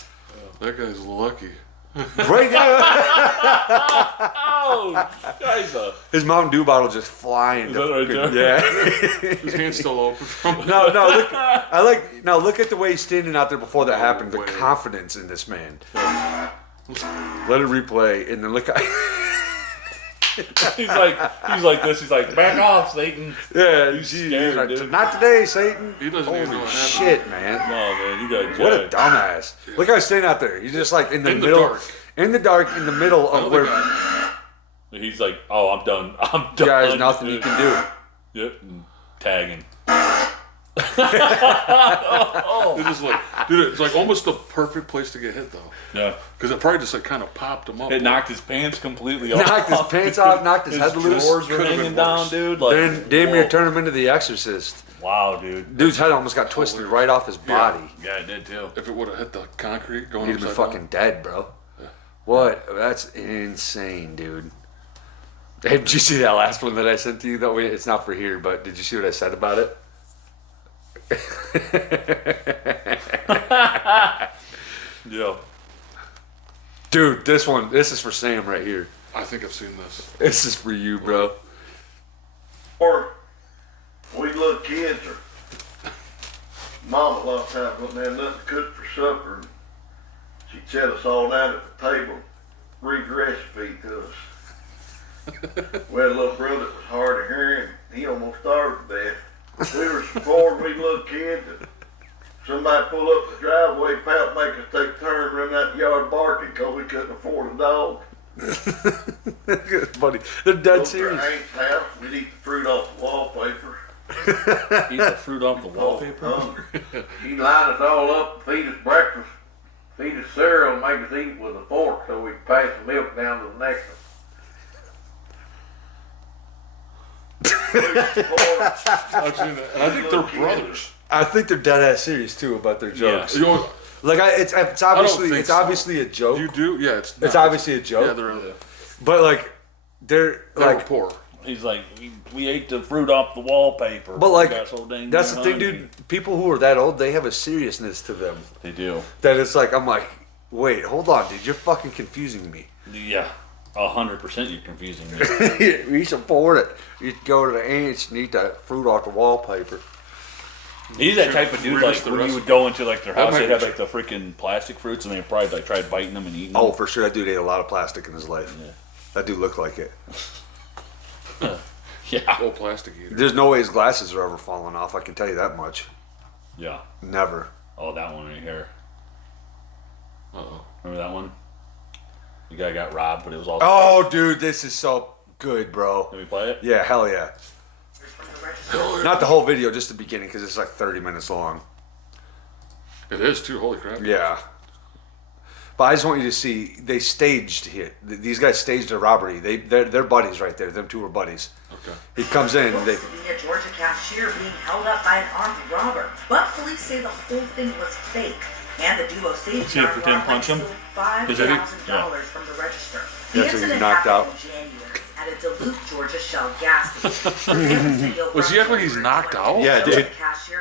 That guy's lucky. Right now, Oh, guys, his Mountain Dew bottle just flying. that right fucking- His Yeah. hand's still open from it. No, look. Look at the way he's standing out there before that happened. The way. confidence in this man. Let it replay, and then look. he's like this. He's like, back off, Satan. Yeah, He's he's scared, like, dude. not today, Satan. He doesn't even know Holy what happened. shit, man. No, man, you got What a jacked. dumbass. Look how he's standing out there. He's just like in the In the middle. dark. In the dark, in the middle of Another where guy. He's like, oh, I'm done. I'm done. there's nothing you can do. Yep, and tagging. It is like, dude, it's like almost the perfect place to get hit though, Yeah, because it probably just like kind of popped him up. it knocked his pants completely off. Knocked his pants off, knocked his head loose. Drawers were Could've been hanging down, worse. dude. Like, Then damn near whoa. turned him into the Exorcist. Wow, dude. Dude's head almost got twisted right off his body. Yeah, it did too. If it would have hit the concrete going He'd have been upside fucking dead, bro. What? That's insane, dude. Hey, did you see that last one that I sent to you? Though it's not for here, but did you see what I said about it? Yeah. Dude, this is for Sam right here. down. I think I've seen this. This is for you, bro. Or we little kids, or Mama a lot of times wouldn't have nothing to cook for supper. And she'd set us all down at the table, read the recipe to us. We had a little brother that was hard of hearing. He almost starved to death. We were four wee little kids, and somebody pull up the Buddy, they're dead Go to serious. Hank's house, we'd eat the fruit off the wallpaper. Eat the fruit off the wallpaper. Hungry. He'd line us all up, feed us breakfast, feed us cereal, and make us eat with a fork so we could pass the milk down to the next one. I've seen that. And I think they're brothers. I think they're dead ass serious too about their jokes. Yeah. You know, Like it's obviously think it's so. obviously a joke. you do? Yeah, it's It's not. obviously a joke. Yeah, they're But like they're like like poor. He's like, we ate the fruit off the wallpaper. but like We got so dang that's the thing, hungry." dude. People who are that old, they have a seriousness to them They do. that it's like I'm like, wait, hold on, dude, you're fucking confusing me. Yeah, 100%. You're confusing me. You support it. You go to the ants and eat that fruit off the wallpaper. He's that type of dude. Read Like us the when you recipe. would go into like their That house, might they'd be have like the freaking plastic fruits, and they probably like tried biting them and eating them. Oh, for sure, that dude ate a lot of plastic in his life. Yeah. That dude looked like it. Yeah. Old plastic eater. There's no way his glasses are ever falling off. I can tell you that much. Yeah. Never. Oh, that one right here. Uh-oh. Remember that one? The guy got robbed, but it was all. Oh, dude, this is so good, bro. Can we play it? Yeah, hell yeah. Not the whole video, just the beginning, because it's like 30 minutes long. It is too. Holy crap. Yeah. But I just want you to see, they staged it. These guys staged a robbery. They're buddies right there. Them two are buddies. Okay. He comes in, Looks they, to be a Georgia cashier being held up by an armed robber, but police say the whole thing was fake. And the duo staged See if we can punch him? $5,000 from the register. The Yeah, so he's incident knocked happened out. in January at a Duluth, Georgia Shell gas station. Was he act like he's knocked out? Yeah, dude.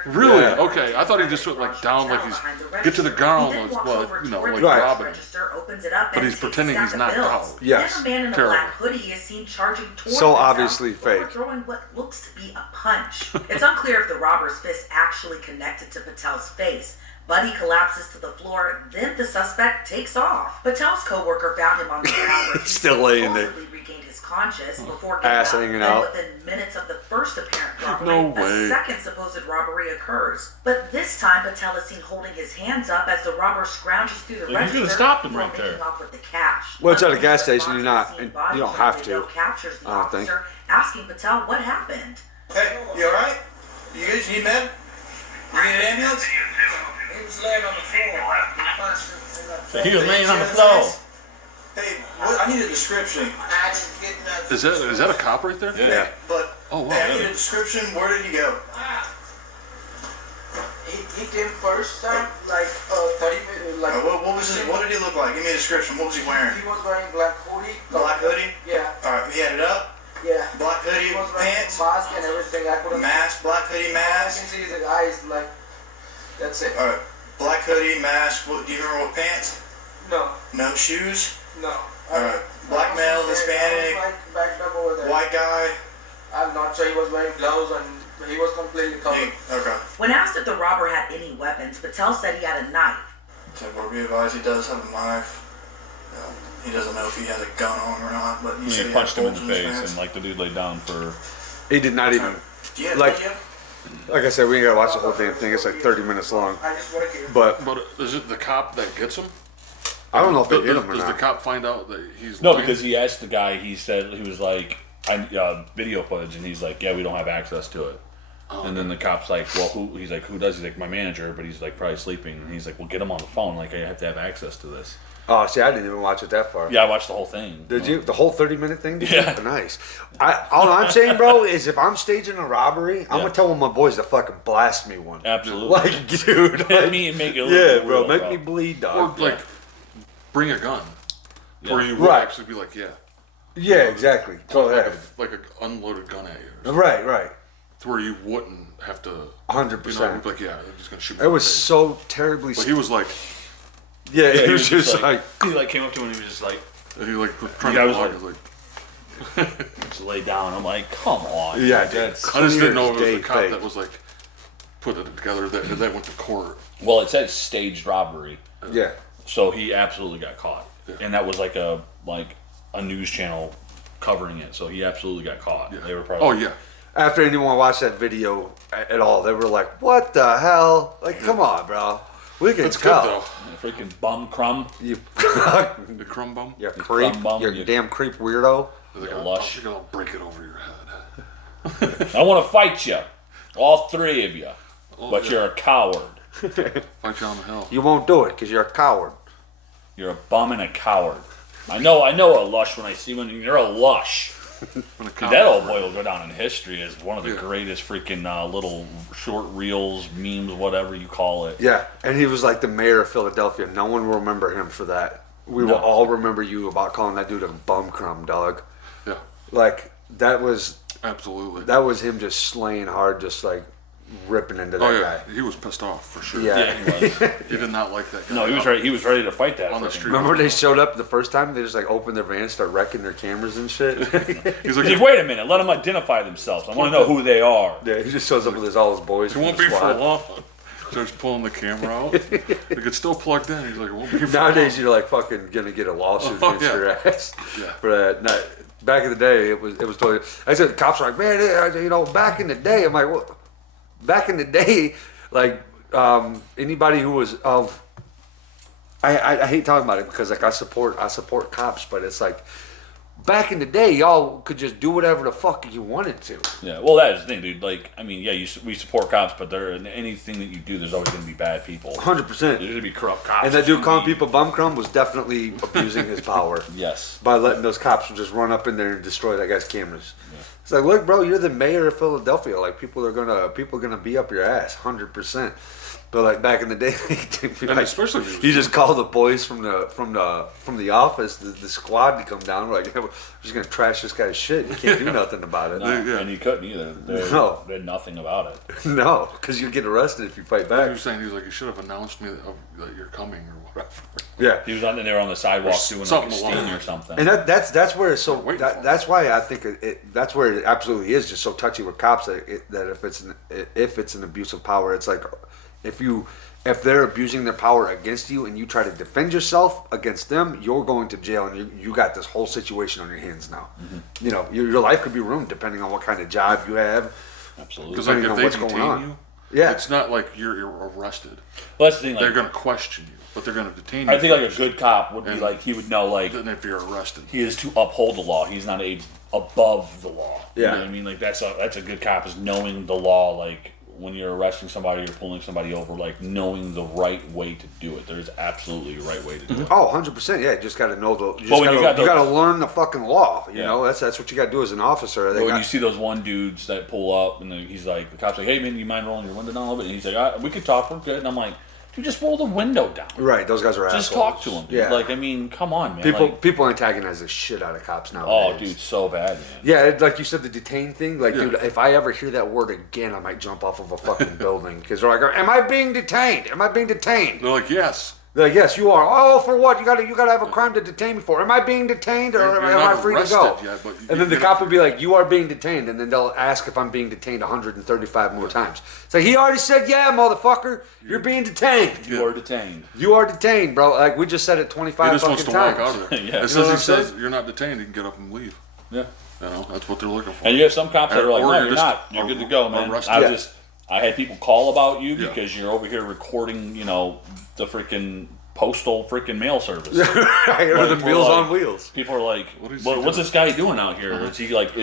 Really? Yeah. Okay, I thought he just went like down, like he's get to the ground, well, you know, like Right. robbing. But But he's pretending he's knocked out. Yes. Then a man in a Terrible. black hoodie is seen charging toward So the obviously town before fake. throwing what looks to be a punch. It's unclear if the robber's fist actually connected to Patel's face. But he collapses to the floor, then the suspect takes off. Patel's co-worker found him on the ground where he Still laying there. supposedly regained his conscious before getting Ass up. hanging Then out. within minutes of the first apparent robbery, No a way. second supposed robbery occurs. But this time, Patel is seen holding his hands up as the robber scrounges through the Like, you register could've stopped him before right there. making off with the cash. Well, it's at a Police gas station, response you're not- to the scene you body don't cam have video to, captures the I don't think. officer asking Patel what happened. Hey, you alright? You good? You need med? You need an ambulance? He was laying on the floor. He was laying on the floor. Hey, what, I need a description. Is that a cop right there? yeah. But Oh, wow, hey, I need really? a description. Where did he go? He came first time, like 30 minutes, like What was his? What did he look like? Give me a description. What was he wearing? he was wearing black hoodie. Black hoodie. Yeah, All right, he had it up. yeah. Black hoodie, He was wearing pants, mask and everything. I couldn't. mask, black hoodie, I can mask. see his eyes, like that's it. All right, black hoodie, mask. What? Do you remember what pants? No, No shoes. no. All right, black male, Hispanic, Like backed up over there. white guy. I'm not sure he was wearing gloves and he was completely covered. Okay. When asked if the robber had any weapons, Patel said he had a knife. So we're be advised he does have a knife. He doesn't know if he has a gun on or not, but he And said he he punched him in had the holes his face, pants. and like the dude laid down for. He did not even, Do you have like- video? like I said, we ain't gotta watch the whole damn thing. It's like 30 minutes long. I just want to But But is it the cop that gets him? I don't know if they Does, hit him or does the not. cop find out that he's No, lying? because he asked the guy. He said he was like, video footage, and he's like, yeah, we don't have access to it. And then the cop's like, well, who? He's like, who does? He's like, my manager, but he's like probably sleeping. And he's like, well, get him on the phone. Like, I have to have access to this. Oh, see, I didn't even watch it that far. Yeah, I watched the whole thing. Did you? The whole 30-minute thing? Did Yeah. You? Nice. All I'm saying, bro, is if I'm staging a robbery, I'm Yeah. gonna tell one of my boys to fucking blast me one. Absolutely. Like, dude. Hit like- me and make it look yeah, real, bro. Make bro. me bleed, Or dog. like, bring a gun. Yeah. Where you would Right. actually be like, yeah. Yeah, exactly. Go like ahead. like an unloaded gun at you. Right. To where you wouldn't have to, 100%. you know, like, yeah, they're just going to shoot me. It in the was face. so terribly. But he was like, yeah, Yeah, he was just like, he like came up to him and he was just like, he like trying Yeah, I to was block. like- He was like, just lay down. I'm like, come on. yeah, dude. that's I just didn't know if it was clear a as cop day that fake. was like, put it together that went to court. Well, it says staged robbery, Yeah. so he absolutely got caught, Yeah. and that was like a news channel covering it. So he absolutely got caught. Yeah. They were probably. Oh yeah, After anyone watched that video at all, they were like, "What the hell? Like, come on, bro." We can That's good tell. though. Freaking bum crumb. You, The crumb bum. you're a creep. crumb bum, You're you- a damn creep weirdo. They're Yeah, gonna, lush. You're gonna break it over your head. I want to fight you, all three of you, Oh, but yeah. you're a coward. Fight you on the hill. You won't do it because you're a coward. You're a bum and a coward. I know a lush when I see one. You're a lush. When a Dude, cow- that old boy will go down in history as one of the Yeah. greatest freaking little short reels, memes, whatever you call it. Yeah, and he was like the mayor of Philadelphia. No one will remember him for that. We will No. all remember you about calling that dude a bum crumb, dog. Yeah, Like that was absolutely. him just slaying hard, just like ripping into that Oh yeah, guy. he was pissed off for sure. Yeah. Yeah, he was. He did not like that guy. No, he was ready. He was ready to fight that On the freaking- street. Remember when they showed up the first time? They just like opened their van, start wrecking their cameras and shit. He's He's like, like, wait a minute, let them identify themselves. I want to know who they are. Yeah, he just shows up with all his boys. it from won't the be for squad. long. Starts pulling the camera out. Like it's still plugged in. He's like, it won't be for Nowadays, long. you're like fucking gonna get a lawsuit Oh, against yeah. your ass Yeah. for that. No, back in the day, it was totally. I said the cops are like, man, you know, back in the day, I'm like, what? Back in the day, like anybody who was of, I hate talking about it because like I support cops, but it's like back in the day, y'all could just do whatever the fuck you wanted to. Yeah, well, that is the thing, dude. Like, I mean, yeah, we support cops, but there anything that you do, there's always going to be bad people. 100%. There's going to be corrupt cops. And that dude calling There's people bum crumb was definitely abusing his power. gonna be- Yes. By letting those cops just run up in there and destroy that guy's cameras. It's like, look, bro, you're the mayor of Philadelphia. Like, people are gonna be up your ass, 100%. But like back in the day, And especially if he was you just call the boys from the office, the squad to come down. We're like, we're just gonna trash this guy's shit. You can't do nothing about it. No, Yeah. and you couldn't either. No. They had nothing about it. No, because you get arrested if you fight He back. was saying, he was like, you should have announced me that you're coming or whatever. Yeah. He was on there on the sidewalk Or doing like a something along sting that. or something. And that's where it's so Waiting for that's why I think that's where it absolutely is just so touchy with cops that if it's an abuse of power, it's like if they're abusing their power against you and you try to defend yourself against them, you're going to jail and you got this whole situation on your hands now. Mm-hmm. You know, your life could be ruined depending on what kind of job you have. Absolutely. Because like Depending if on they what's going detain on. you, Yeah. it's not like you're arrested. Well, that's the thing. They're Like, gonna question you, but they're gonna detain you. I think like a first. good cop would be And like he would know like Then if you're arrested, he is to uphold the law. He's not above the law. You Yeah. know what I mean? Like that's a good cop is knowing the law. Like when you're arresting somebody or pulling somebody over, like knowing the right way to do it. There's absolutely a right way to do it. Oh, 100%. Yeah, you just got to know you But when you got got to those- learn the fucking law. You Yeah. know, that's what you got to do as an officer. They But when got- you see those one dudes that pull up and then he's like, the cop's like, hey man, you mind rolling your window down a little bit? And he's like, we could talk, we're good. And I'm like, dude, just roll the window down. right, those guys are Just assholes. talk to him, dude. Yeah. Like, I mean, come on, man. People Like, people antagonize the shit out of cops oh, nowadays. dude, so bad, man. Yeah, like you said, the detain thing. Like, Yeah. dude, if I ever hear that word again, I might jump off of a fucking building because they're like, "Am I being detained? Am I being detained?" they're like, yes. They're like, "Yes, you are." Oh, for what? You gotta have a crime to detain me for. Am I being detained or You're am I not free to go? arrested yet, but and then the you- cop would be like, "You are being detained," and then they'll ask if I'm being detained 135 more times. It's like he already said, "Yeah, motherfucker, you're being detained. You are detained. You are detained, bro." Like we just said it 25 You're just fucking supposed to walk times. out of there. Yeah. As You know soon what as he I'm says saying? you're not detained, you can get up and leave. Yeah. You know, that's what they're looking for. And you have some cops that are like, Or no, you're you're just not. You're good to go, man. arrested. I had people call about you Yeah. because you're over here recording, you know, the freaking postal freaking mail service. Right, or the Like, Meals like- on Wheels. People are like, What is he what's doing? this guy doing out here? Is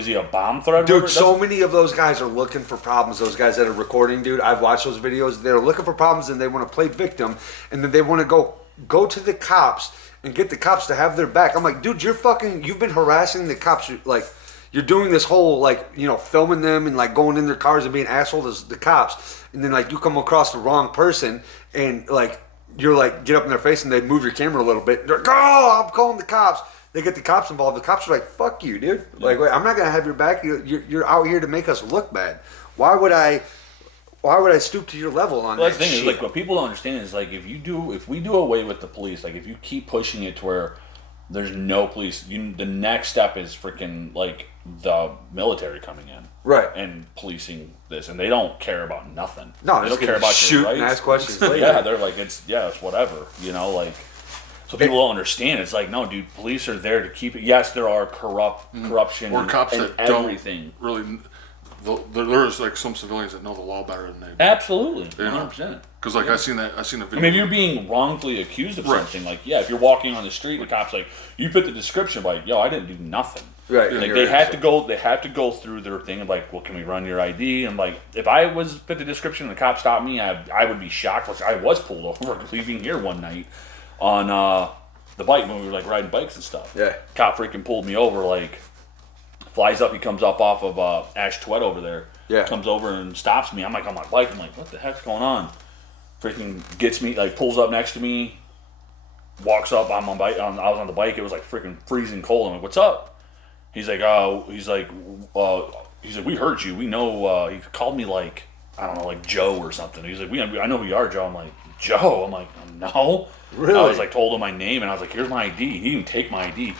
he a bomb threat? Dude, Whatever? so many of those guys are looking for problems. Those guys that are recording, dude, I've watched those videos. They're looking for problems and they want to play victim, and then they want to go to the cops and get the cops to have their back. I'm like, dude, you've been harassing the cops. You're doing this whole filming them and like going in their cars and being assholes to the cops, and then like you come across the wrong person and like you're like get up in their face and they move your camera a little bit. And they're like, oh, I'm calling the cops. They get the cops involved. The cops are like, fuck you, dude. Like, wait, I'm not gonna have your back. You're out here to make us look bad. Why would I stoop to your level on Well, that that's the thing shit? is like what people don't understand is like if we do away with the police, like if you keep pushing it to where there's no police, the next step is freaking like the military coming in, Right. and policing this, and they don't care about nothing. No, they just don't care gonna about shoot your and rights. ask questions later. Yeah, they're like it's whatever, you know, like. So people don't understand. It's like no, dude. Police are there to keep it. Yes, there are corruption Or and, cops and that everything. don't really. There's like some civilians that know the law better than they do. Absolutely, You know? 100%. Because like I seen a video. I mean, if you're being wrongfully accused of Right. something, like, yeah, if you're walking on the street, the cop's like, you fit the description, like, yo, I didn't do nothing. Right. Like You're they have innocent. to go through their thing of like, well, can we run your ID? And like, if I was fit the description and the cop stopped me, I would be shocked. Like I was pulled over leaving here one night on the bike when we were like riding bikes and stuff. Yeah. Cop freaking pulled me over, like flies up, he comes up off of Ash Twet over there. Yeah. Comes over and stops me. I'm like on my bike. I'm like, what the heck's going on? Freaking gets me, like pulls up next to me, walks up. I'm on bike. I was on the bike. It was like freaking freezing cold. I'm like, what's up? He's like, we heard you. We know. He called me like, I don't know, like Joe or something. He's like, I know who you are, Joe. I'm like, Joe. I'm like, no. Really? I was like, told him my name, and I was like, here's my ID. He didn't take my ID.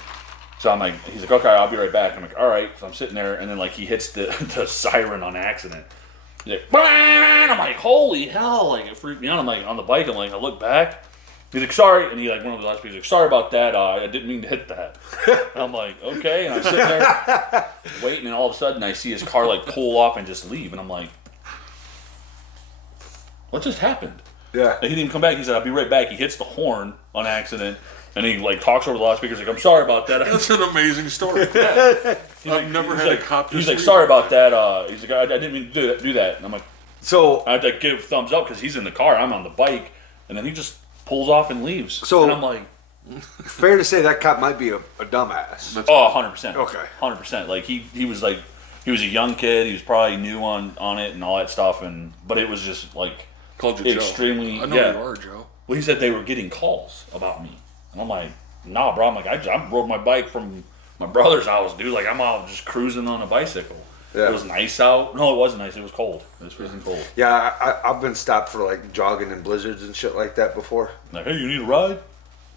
So I'm like, he's like, okay, I'll be right back. I'm like, all right. So I'm sitting there, and then like he hits the siren on accident. He's like, "Bang!" I'm like, holy hell! Like it freaked me out. I'm like on the bike. I'm like, I look back. He's like, sorry, and he like one of the last people. He's like, sorry about that. I didn't mean to hit that. And I'm like, okay. And I'm sitting there waiting, and all of a sudden I see his car like pull off and just leave, and I'm like, what just happened? Yeah. And he didn't even come back. He said, I'll be right back. He hits the horn on accident, and he like talks over the loudspeakers like, I'm sorry about that. That's an amazing story. I've never had a cop. He's just like, leave. sorry about that. He's like, I didn't mean to do that. And I'm like, So I had to give thumbs up because he's in the car. I'm on the bike, and then he just pulls off and leaves. So- and I'm like, fair to say that cop might be a dumbass. oh, 100%. Okay. 100%. Like he was like, he was a young kid. He was probably new on it and all that stuff. But it was just like Called you extremely. Joe. I know yeah. you are, Joe. Well, he said they were getting calls about me, and I'm like, nah, bro. I'm like, I rode my bike from my brother's house, dude. Like I'm out just cruising on a bicycle. Yeah. It was nice out. No, it wasn't nice. It was cold. It was freezing cold. Yeah, I've been stopped for like jogging in blizzards and shit like that before. Like, hey, you need a ride?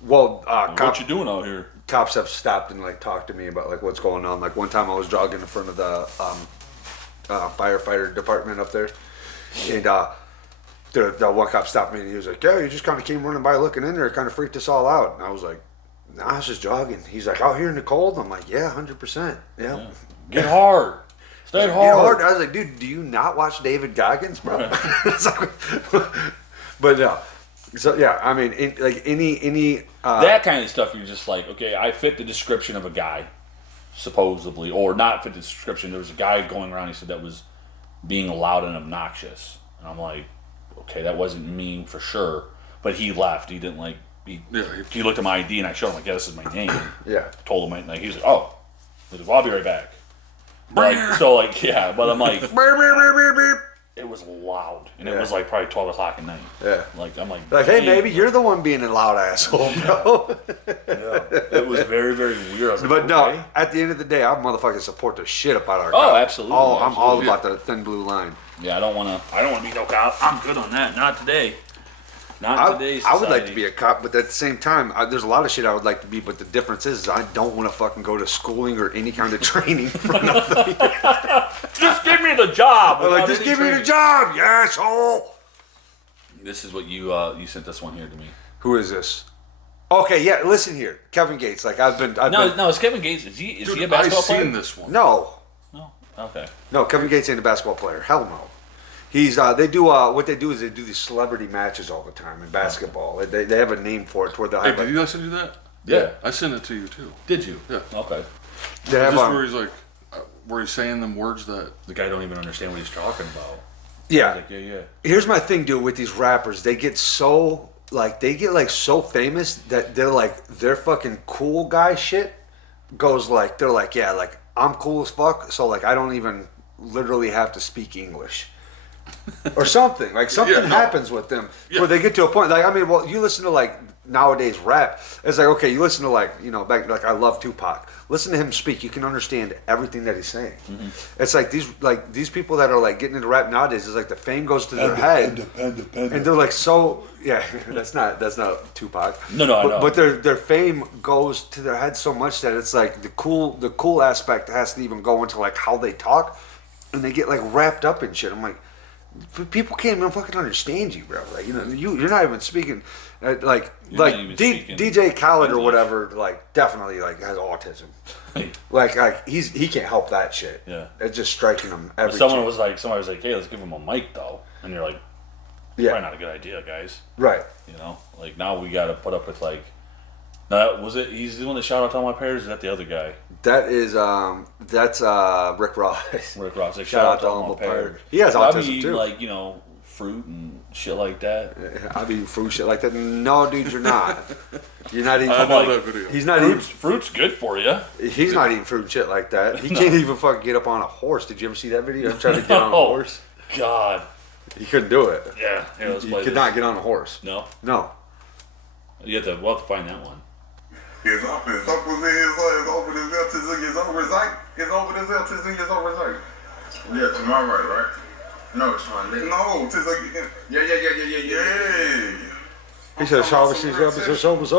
Well, What you doing out here? cops have stopped and like talked to me about like what's going on. Like one time I was jogging in front of the firefighter department up there, and the one cop stopped me and he was like, "Yeah, you just kind of came running by looking in there. It kind of freaked us all out." And I was like, "Nah, I was just jogging." He's like, "Out here in the cold?" I'm like, "Yeah, 100%. Yeah." Get hard. Stay Get hard. hard. I was like, "Dude, do you not watch David Goggins, bro?" It's like, but no. So yeah, I mean, like any That kind of stuff, you're just like, okay, I fit the description of a guy, supposedly, or not fit the description. There was a guy going around, he said that was being loud and obnoxious. And I'm like, okay, that wasn't me for sure. But he left. He didn't like, he looked at my ID and I showed him, like, yeah, this is my name. yeah. Told him, like, he was like, oh. He was like, well, I'll be right back. Like, so, like, yeah, but I'm like, it was loud. And it was like probably 12 o'clock at night. Yeah. Like, I'm like, Like, hey, "Dang, maybe bro." you're the one being a loud asshole, bro. It was very, very weird. I was like, But no, okay. at the end of the day, I motherfucking support the shit up out of our Oh, cops. absolutely, I'm all absolutely. about the thin blue line. Yeah, I don't want to be no cop. I'm good on that. Not today. Not today's I would like society. to be a cop, but at the same time, there's a lot of shit I would like to be. But the difference is, I don't want to fucking go to schooling or any kind of training for nothing. Just give me the job. I'm like, without just any give me the training. job, you asshole. This is what you sent this one here to me. Who is this? Okay, yeah. Listen here, Kevin Gates. Like I've been. No, it's Kevin Gates. Is he a Dude, I've basketball seen player? this one. No, No. Okay. no. Kevin Gates ain't a basketball player. Hell no. He's they do what they do is they do these celebrity matches all the time in basketball. They have a name for it. Toward the Hey, did you guys do that? Yeah. I sent it to you too. Did you? Yeah. Okay. they have Just where he's like, where he's saying them words that. The guy don't even understand what he's talking about. yeah. Like, yeah. Here's my thing, dude, with these rappers. They get so so famous that they're like their fucking cool guy shit goes like they're like, yeah, like I'm cool as fuck, so like I don't even literally have to speak English. Or something. Like something Yeah, no. happens with them Yeah. where they get to a point like I mean, well, you listen to like nowadays rap, it's like okay, you listen to like, you know, back like I love Tupac. Listen to him speak, you can understand everything that he's saying. Mm-hmm. It's like these people that are like getting into rap nowadays, it's like the fame goes to their head. And they're like so yeah, that's not Tupac. No, I know. But their fame goes to their head so much that it's like the cool aspect has to even go into like how they talk, and they get like wrapped up in shit. I'm like, people can't even fucking understand you, bro. Like, you know, you're not even speaking like You're not even speaking DJ Khaled or English. whatever. Like, definitely like has autism. Like he can't help that shit. Yeah. It's just striking him every. Somebody time. was like, hey, let's give him a mic though, and you're like, Yeah. Probably not a good idea, guys. Right. You know, like now we got to put up with like. Was it? He's the one that shot out all my pairs. Or is that the other guy? That is that's Rick Ross. Rick Ross. Like, Shout out to Humble Pirate. He has I autism mean, too. like fruit and shit like that. I've eaten fruit shit like that. No, dude, you're not. You're not eating. I know that video. He's not eating. Fruit's good for you. He's not eating fruit and shit like that. He can't even fucking get up on a horse. Did you ever see that video? I'm trying to get on a Oh, horse. God. He couldn't do it. Yeah. Here, let's He play could this. not get on a horse. No. No. You have to. We'll have to find that one. His up was in his eyes, over his eltis in his oversight. His over his eltis in his oversight. Yeah, tomorrow, right? No, it's fine. No, tis again. Yeah. Yeah. He said, "Shabbos is up, is Shabbos Hey,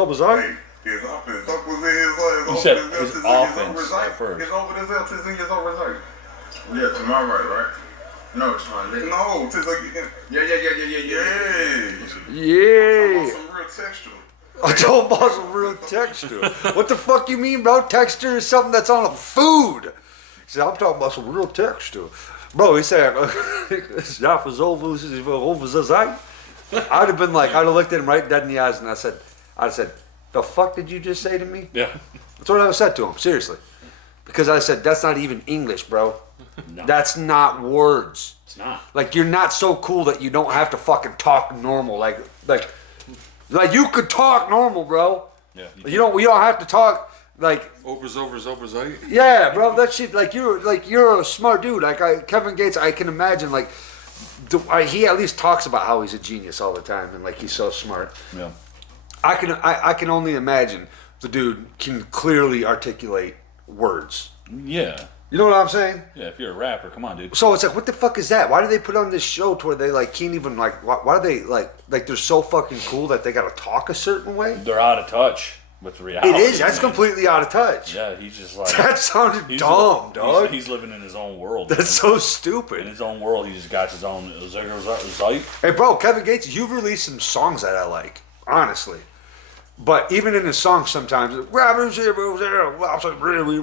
his up was in his eyes, He over said his his eltis in his offense oversight. at first. His over his eltis in his oversight. Yeah, tomorrow, right? No, it's fine. No, tis again. Yeah. Yeah. Some real texture. I told about some real texture. What the fuck you mean, bro? Texture is something that's on a food. He said, I'm talking about some real texture. Bro, he said, I'd have been like, I'd have looked at him right dead in the eyes and I'd said, the fuck did you just say to me? Yeah. That's what I said to him, seriously. Because I said, that's not even English, bro. No. That's not words. It's not. Like, you're not so cool that you don't have to fucking talk normal. Like you could talk normal, bro. Yeah. We don't have to talk like, Overs, right? yeah, bro. That shit, like you're a smart dude. Like Kevin Gates, I can imagine like, he at least talks about how he's a genius all the time and like he's so smart. Yeah. I can only imagine the dude can clearly articulate words. Yeah. You know what I'm saying? Yeah. If you're a rapper, come on, dude. So it's like, what the fuck is that? Why do they put on this show to where they like can't even like? Why do they like they're so fucking cool that they gotta talk a certain way? They're out of touch with reality. It is. That's man. completely out of touch. Yeah. He's just like. That sounded he's dumb, dog. He's living in his own world. That's man. so In stupid. his own world, he just got his own. Zeit. Hey, bro, Kevin Gates, you've released some songs that I like, honestly. But even in his songs, sometimes, rappers here, bro, there. I was like, really,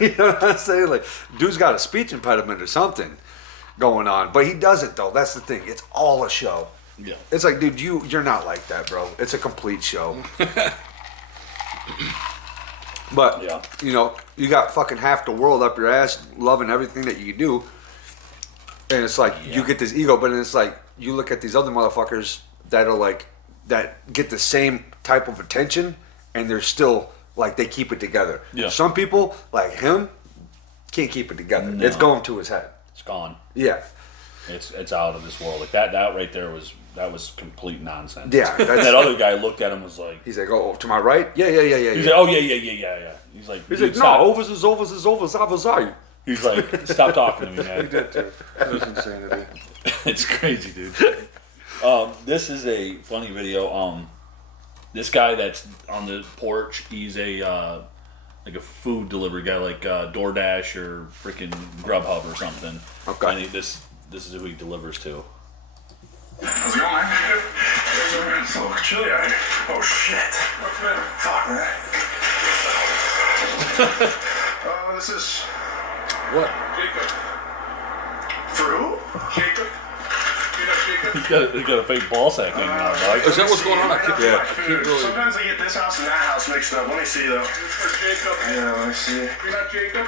you know what I'm saying? Like, dude's got a speech impediment or something going on, but he doesn't though. That's the thing. It's all a show. Yeah. It's like, dude, you're not like that, bro. It's a complete show. But Yeah. you know, you got fucking half the world up your ass, loving everything that you do, and it's like you get this ego. But then it's like you look at these other motherfuckers that are like that get the same type of attention, and they're still like they keep it together. Yeah. Some people like him can't keep it together. No. It's going to his head. It's gone. Yeah. It's out of this world. Like that right there was complete nonsense. Yeah, And that's- that other guy looked at him and was like, He's like, oh, to my right? Yeah. he's like, oh yeah. He's like, He's "Dude, like, stop." no, overs is overs. He's like, stop talking to me, man. That's insanity. It's crazy, dude. This is a funny video. This guy that's on the porch, he's a like a food delivery guy, like DoorDash or freaking Grubhub or something. Okay. And this is who he delivers to. How's it going, man? It's a little chilly out here. Oh, shit. Fuck, man. This is What? Jacob. Fruit? Jacob? You know Jacob? He got a fake ball sack hanging out, dog. Is that what's going on? I can't Food. really. Sometimes I get this house and that house mixed up. Let me see, though. This for Jacob. Yeah, let me see. You're not Jacob?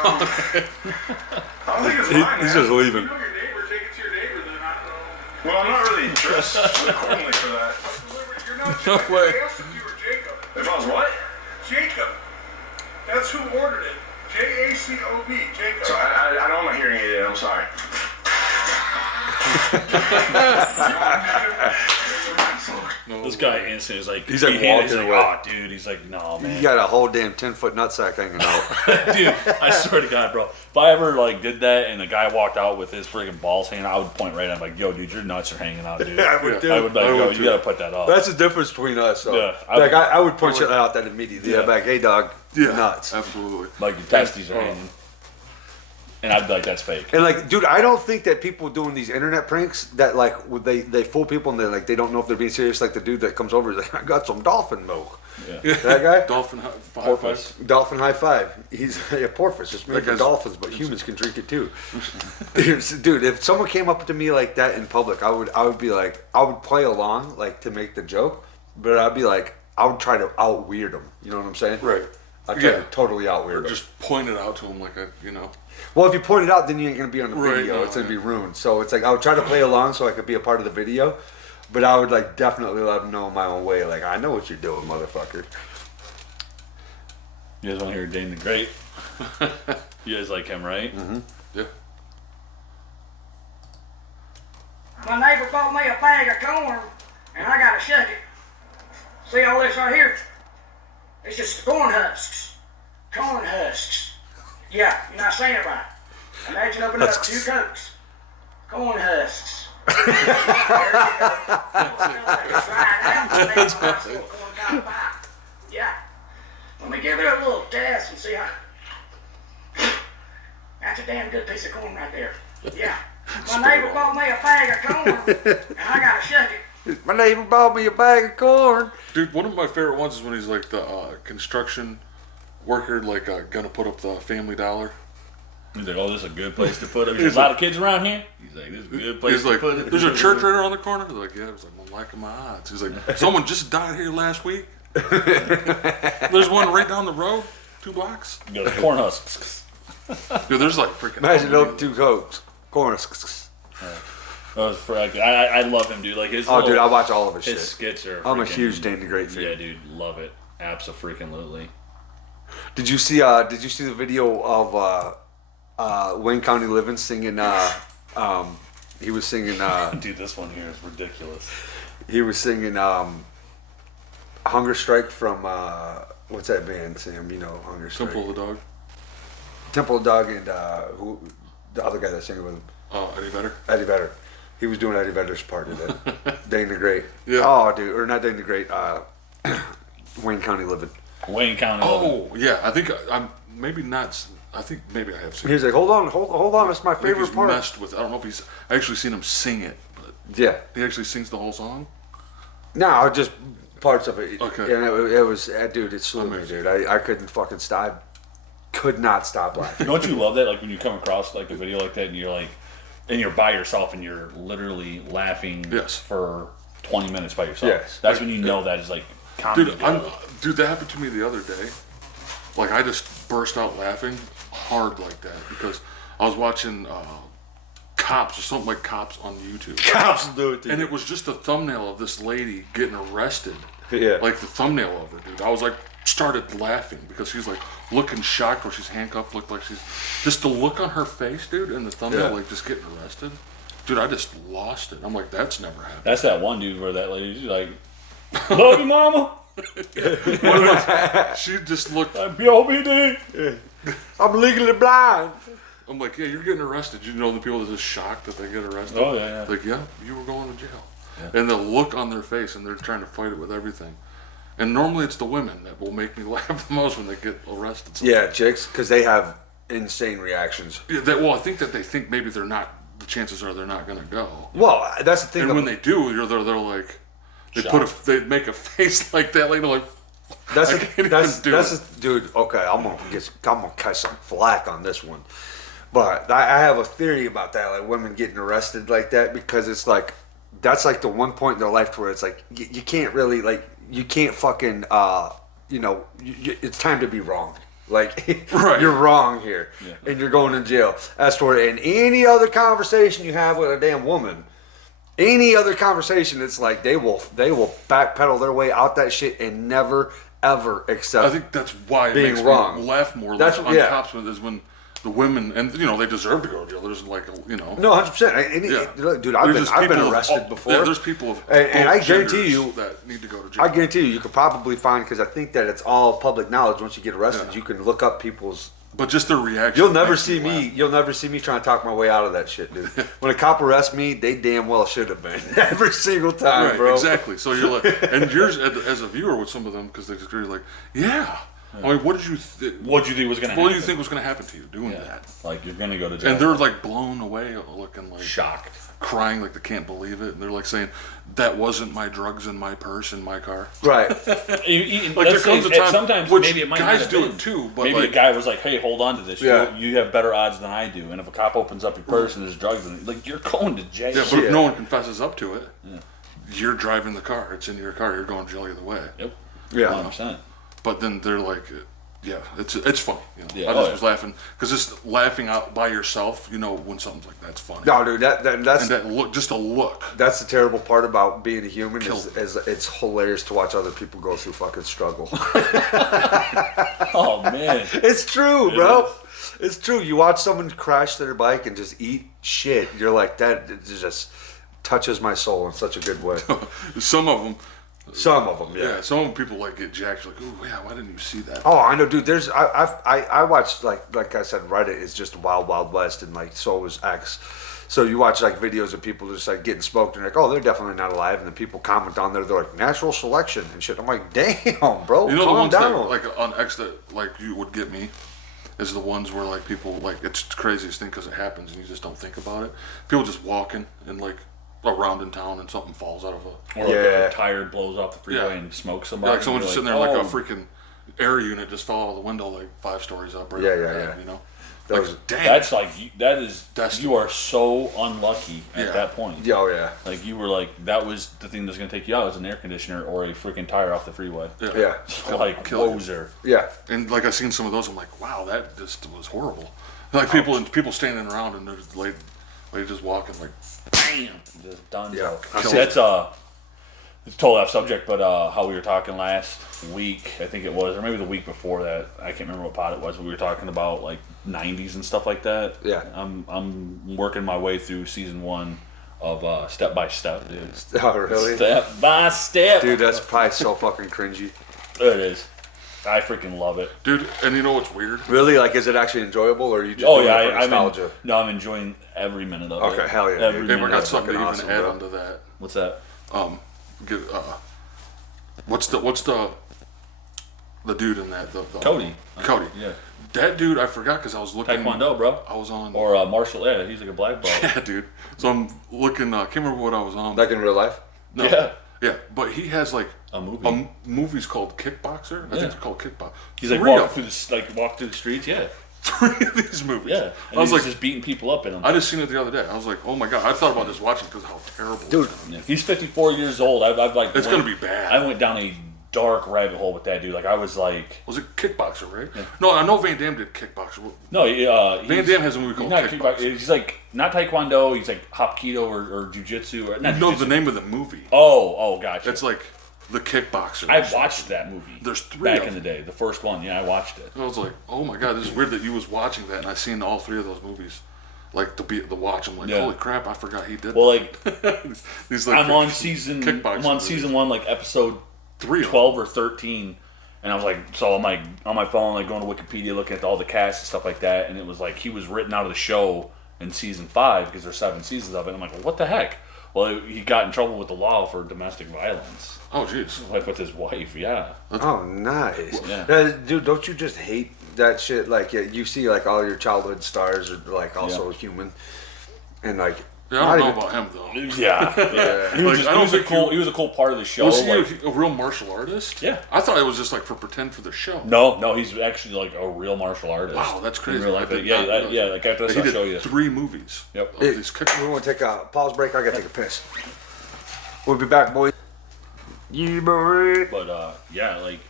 I don't think it's mine, He's man. just leaving. You know your neighbor. Take it to your neighbor then. I don't know. Well, I'm not really dressed accordingly for that. You're not No Jacob. way. They asked if you were Jacob. If I was what? Jacob. That's who ordered it. Jacob. Jacob. So I don't have my hearing aid yet. I'm sorry. This guy instantly is like, He's like he handed- walking away. oh, dude. He's like, no, man. You got a whole damn 10-foot nutsack hanging out. Dude, I swear to God, bro. If I ever like did that and the guy walked out with his freaking balls hanging out, I would point right at him like, yo, dude, your nuts are hanging out, dude. I would too. I would like, I yo, would you too. gotta put that up. That's the difference between us. So. Yeah, I would point shit out that immediately. Yeah. I'm like, hey, dog, you're nuts. Absolutely. like your testes are hanging. And I'd be like, that's fake. And like, dude, I don't think that people doing these internet pranks that like they fool people and they don't know if they're being serious. Like the dude that comes over is like, I got some dolphin milk. Yeah. That guy, Dolphin Porpoise. dolphin high five. He's a porpoise. It's made That for guy's- dolphins, but humans can drink it too. Dude, if someone came up to me like that in public, I would be like, I would play along like to make the joke, but I'd be like, I would try to out weird them. You know what I'm saying? Right. I'd try Yeah. to totally out Or weird them. just point it out to him like a, you know. Well, if you point it out, then you ain't gonna be on the Right, video. no, It's gonna be yeah. ruined. So it's like I would try to play along so I could be a part of the video, but I would like definitely let them know in my own way. Like I know what you're doing, motherfucker. You guys want to hear Dane the Great? You guys like him, right? Mm-hmm. Yeah. My neighbor bought me a bag of corn, and I gotta shuck it. See all this right here? It's just corn husks. Corn husks. Yeah, you're not saying it right. Imagine opening up 2 Cokes. Corn husks. There you go. It's dried out. It's nice little corn cob pie. Yeah. Let me give it a little test and see how. That's a damn good piece of corn right there. Yeah. My neighbor bought me a bag of corn, and I gotta shuck it. My neighbor bought me a bag of corn. Dude, one of my favorite ones is when he's like the construction worker, like gonna put up the Family Dollar. He's like, oh, this is a good place to put it. There's a lot of kids around here. He's like, this is a good place He's to like, put it. there's a church right around the corner. He's like, yeah. He's like, I'm liking my odds. He's like, someone just died here last week. There's one right down the road, 2 blocks. You go to corn husks. Dude, there's like freaking. Imagine open 2 Cokes. Corn. I love him, dude. Like his. Oh, little- dude, I watch all of his his shit. skits are. I'm a freaking- huge Dane the Great fan. Yeah, dude, love it. Absolutely. Did you see the video of Wayne County Living singing? He was singing. Dude, this one here is ridiculous. He was singing Hunger Strike from what's that band, Sam? You know Hunger Strike. Temple of the Dog. Temple of Dog and who the other guy that's singing with him, Eddie Vedder. Eddie Vedder. He was doing Eddie Vedder's part of it. Dane the Great. Yeah. Oh, dude, or not Dane the Great. Wayne County Living. Wayne County. Living. Oh, yeah. I think I'm maybe not. I think maybe I have seen. He was like, hold on, it's my I think favorite he's part. messed with. I don't know if he's. I actually seen him sing it, but Yeah. he actually sings the whole song. No, just parts of it. Okay. And it was, dude, it slew me, dude. I couldn't fucking stop. Could not stop laughing. Don't you love that? Like when you come across like a video like that, and you're like, and you're by yourself, and you're literally laughing Yes. for 20 minutes by yourself. Yes. That's when you know that is like comedy. Dude, that happened to me the other day. Like I just burst out laughing hard like that because I was watching Cops or something like Cops on YouTube. Cops do it to And you. it was just a thumbnail of this lady getting arrested. Yeah. Like the thumbnail of it, dude. I was like, started laughing because she's like looking shocked where she's handcuffed, looked like she's. Just the look on her face, dude, and the thumbnail, Yeah. like just getting arrested. Dude, I just lost it. I'm like, that's never happened. That's that one dude where that lady's like, love you, mama. She just looked. I'm BOBD. I'm legally blind. I'm like, yeah, you're getting arrested. You know the people that are just shocked that they get arrested? Oh, yeah. Like, yeah, you were going to jail. And the look on their face, and they're trying to fight it with everything. And normally it's the women that will make me laugh the most when they get arrested. Yeah, chicks, because they have insane reactions. Yeah, well, I think that they think maybe they're not, the chances are they're not going to go. Well, that's the thing. And when they do, they're like, they make a face like that, like they're like, That's I can't even do it. Dude. Okay, I'm gonna catch some flack on this one, but I have a theory about that, like women getting arrested like that, because it's like that's like the one point in their life where it's like you can't really you can't fucking it's time to be wrong. Like Right. you're wrong here, and you're going to jail. As for in any other conversation you have with a damn woman. Any other conversation, it's like they will backpedal their way out that shit and never ever accept. I think that's why it being makes wrong. me laugh more That's- on yeah. Cops is when the women, and they deserve to go to jail. There's like, No, 100%. Dude, I've There's been people of- arrested before. Yeah, there's people of and I both guarantee genders you, that need to go to jail. I guarantee you could probably find, because I think that it's all public knowledge. Once you get arrested, Yeah. you can look up people's. But just their reaction. You'll never makes see me. laugh. You'll never see me trying to talk my way out of that shit, dude. When a cop arrests me, they damn well should have been every single time, Right, bro. exactly. So you're like, and yours as a viewer with some of them, because they just agree, like, yeah, I mean, what did you What do you think was gonna happen? What do you think was gonna happen to you doing Yeah. that? Like you're gonna go to jail. And they're like blown away, looking like shocked. crying, like they can't believe it. And they're like saying, "That wasn't my drugs in my purse in my car." Right. Like there comes a time, sometimes which maybe it might guys not have do been. it too, but Maybe like, the guy was like, "Hey, hold on to this. Yeah. You have better odds than I do." And if a cop opens up your purse and there's drugs in it, like you're going to jail. yeah, but Yeah. if no one confesses up to it, you're driving the car. It's in your car. You're going to jail either way. Yep. Yeah. 100%. But then they're like, yeah, it's funny. You know? Yeah, I oh, just yeah. was laughing because just laughing out by yourself, you know, when something's like that's funny. No, dude, that's And that look, just a look. that's the terrible part about being a human Killed is it's hilarious to watch other people go through fucking struggle. Oh man. It's true, bro. It's true. You watch someone crash their bike and just eat shit. You're like, that it just touches my soul in such a good way. Some of them, Some of them, yeah, some of them people like get jacked. Like, oh yeah, why didn't you see that? Oh, I know, dude. There's I watched like I said, Reddit is just wild, wild west, and like so is X. So you watch like videos of people just like getting smoked, and like, oh, they're definitely not alive, and then people comment on there, they're like natural selection and shit. I'm like, damn, bro, You know the calm ones down. that, like on X that like you would get me is the ones where like people like it's the craziest thing because it happens and you just don't think about it. People just walking and like around in town and something falls out of a Or like Yeah. a tire blows off the freeway Yeah. and smokes yeah, somebody. like someone and just you're sitting there like a "Oh." freaking air unit just fell out of the window like 5 stories up. Right Yeah, over yeah, their head, yeah. You know, Those- like damn. That's like that is Destiny. you are so unlucky at Yeah. that point. Yeah, oh yeah, Like you were like that was the thing that's gonna take you out was an air conditioner or a freaking tire off the freeway. yeah, Like Kill you. wozer. yeah. And like I seen some of those, I'm like, wow, that just was horrible. Like people standing around and there's like just walking like, Bam. Just done. Yeah. That's it's totally off subject, but how we were talking last week, I think it was, or maybe the week before that, I can't remember what pod it was, but we were talking about like 90s and stuff like that. Yeah. I'm working my way through season 1 of Step by Step, dude. Oh really, Step by Step. dude? That's probably so fucking cringy. It is. I freaking love it. dude. And you know what's weird? Really, like, is it actually enjoyable, or are you just Oh doing yeah, it for nostalgia? I'm enjoying every minute of it. Okay, hell yeah, Every dude. Hey, minute we got of it. something to even awesome, add bro. onto that. What's that? Get what's the dude in that? The Cody. Cody. Yeah. That dude, I forgot because I was looking. Taekwondo, bro. I was on. Or martial. Yeah, he's like a black belt. yeah, dude. So I'm looking. Can't remember what I was on. Like in real life? No. Yeah. Yeah, but he has like A movie. movies called Kickboxer. I Yeah. think they're called Kickboxer. He's like Three walking of through walk through the streets. Yeah. 3 of these movies. Yeah. And I was he's like, just beating people up in them. I just seen it the other day. I was like, oh my god. I thought about just watching because how terrible. Dude. it's gonna Yeah. He's 54 years old. I've like. It's gonna be bad. I went down a dark rabbit hole with that dude. Like I was like, be. Was it Kickboxer, right? No, I know Van Damme did Kickboxer. no. Van Damme has a movie He's called not Kickboxer. He's like not Taekwondo. He's like Hapkido or Jiu-Jitsu or not. No, Jiu-Jitsu. the name of the movie. Oh, gotcha. It's like the Kickboxer. I watched that movie. There's 3 back of in the them. day. The first one. Yeah, I watched it. I was like, oh my god, this is weird that you was watching that, and I seen all 3 of those movies, like the watch. I'm like, Yeah. holy crap, I forgot he did. Well, like that. These like I'm on season. kickboxing I'm on movies. season 1, like episode 3 of them. 12 or 13, and I was like, so I'm like on my phone, like going to Wikipedia, looking at all the cast and stuff like that, and it was like he was written out of the show in season 5 because there's 7 seasons of it. I'm like, well, what the heck? Well, he got in trouble with the law for domestic violence, Oh jeez. like with his wife. Yeah, Oh, nice. Yeah. Dude, don't you just hate that shit? Like, yeah, you see, like, all your childhood stars are, like, also Yeah. human. And, like, Yeah, I don't not know even- about him though. yeah. He was, Like, just, I he don't was a think cool. He was a cool part of the show. Was he like, a real martial artist? Yeah. I thought it was just like for pretend for the show. no, he's actually like a real martial artist. Wow, that's In crazy. real I life. did Yeah, not know yeah. that. Like after this, He I'll did show you. 3 movies. Yep. Of Hey, these kick. we want to take a pause break. I got to take a piss. We'll be back, boys. Yeah, boy. But yeah, like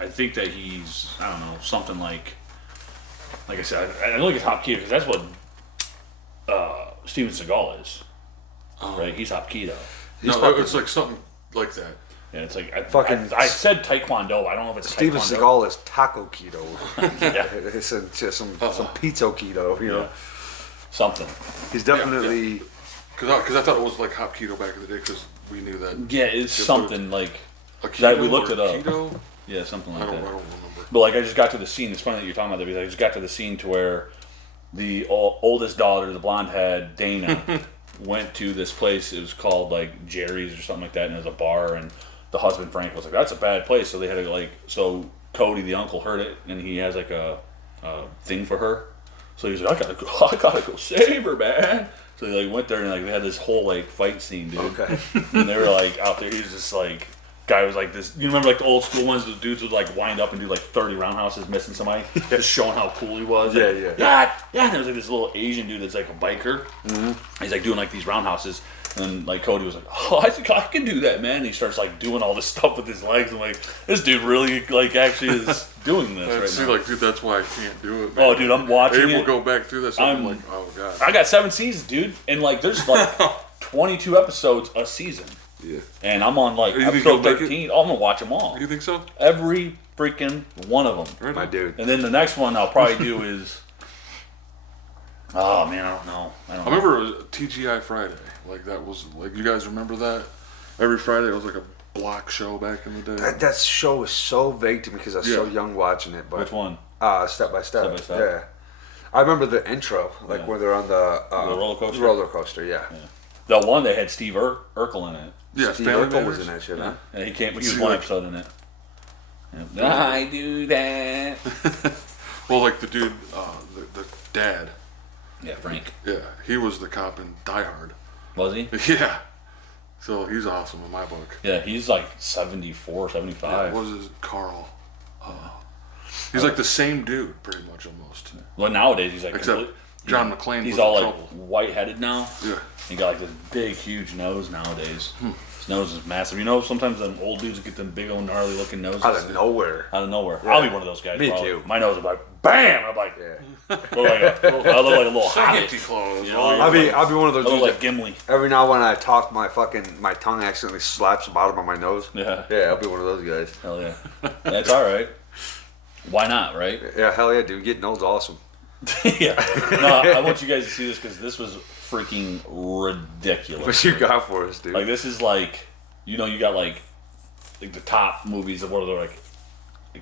I think that he's I don't know something like I said I look at Hapkido because that's what Steven Seagal is, right? He's Hapkido, He's No, fucking- it's like something like that. and it's like Fucking- I said Taekwondo. I don't know if it's Steven Taekwondo. Seagal is taco keto. Yeah, It's just some pizza keto, you know. Yeah. something. He's definitely. Because I thought it was like Hapkido back in the day because we knew that. Yeah, it's Yeah, but something like Aikido that. We looked or it up. Keto? Yeah, something I like don't that. remember. But like I just got to the scene. It's funny that you're talking about that because I just got to the scene to where the oldest daughter, the blonde head Dana, went to this place. It was called like Jerry's or something like that, and it was a bar. And the husband Frank was like, "That's a bad place." So they had to like so Cody, the uncle, heard it, and he has like a thing for her. So he's like, I gotta go save her, man. So they like went there and like they had this whole like fight scene, dude. Okay. And they were like out there. He was just like, guy was like this. You remember like the old school ones? The dudes would like wind up and do like 30 roundhouses, missing somebody, just showing how cool he was. Yeah, Like, yeah. Yeah. And there was like this little Asian dude that's like a biker. Mm-hmm. He's like doing like these roundhouses. And like Cody was like, oh, I think I can do that, man. And he starts like doing all this stuff with his legs. I'm like, this dude really like actually is doing this right See, now. like, dude, that's why I can't do it, man. Oh, dude, I'm watching Abe it. will go back through this, and I'm like, oh, God. I got 7 seasons, dude, and like there's like 22 episodes a season, Yeah. and I'm on like You think episode you'll make it? 13. Oh, I'm gonna watch them all, You think so? every freaking one of them. Right My on. dude. And then the next one I'll probably do is, oh man, I don't know. I remember it was TGI Friday. Like, that was, like, you guys remember that? Every Friday, it was like a block show back in the day. That show is so vague to me because I was so Yeah. young watching it. But Which one? Step by Step. Step by Step. Yeah. I remember the intro, like Yeah. where they're on the roller coaster? Roller coaster, yeah. The one that had Steve Urkel in it, Yeah, Steve Family Urkel was Matters. in that shit, huh? and he came. He was See, one like- episode in it. Yeah. I do that. Well, like the dude, the dad, Yeah, Frank. yeah, he was the cop in Die Hard. Was he? Yeah. So he's awesome in my book. Yeah, he's like 74, 75. What was his Carl? He's like the same dude, pretty much almost. Well, nowadays he's like Except complete- John McClane He's was all in like trouble. white-headed now. Yeah. He got like this big, huge nose nowadays. His nose is massive. You know, sometimes them old dudes get them big old gnarly looking noses Out of nowhere. Out of nowhere. I'll be one of those guys. Me probably. too. My nose is like bam. I'm like, Yeah. I look like a little hobbit. Spaghetti clothes. You know, I'll be one of those I look dudes like that Gimli. every now and when I talk, my tongue accidentally slaps the bottom of my nose. Yeah. Yeah, I'll be one of those guys. Hell yeah. That's all right. Why not, right? Yeah, hell yeah, dude. Getting old's awesome. Yeah. No, I want you guys to see this because this was freaking ridiculous. What you got for us, dude? Like this is like, you know, you got like the top movies of what are they like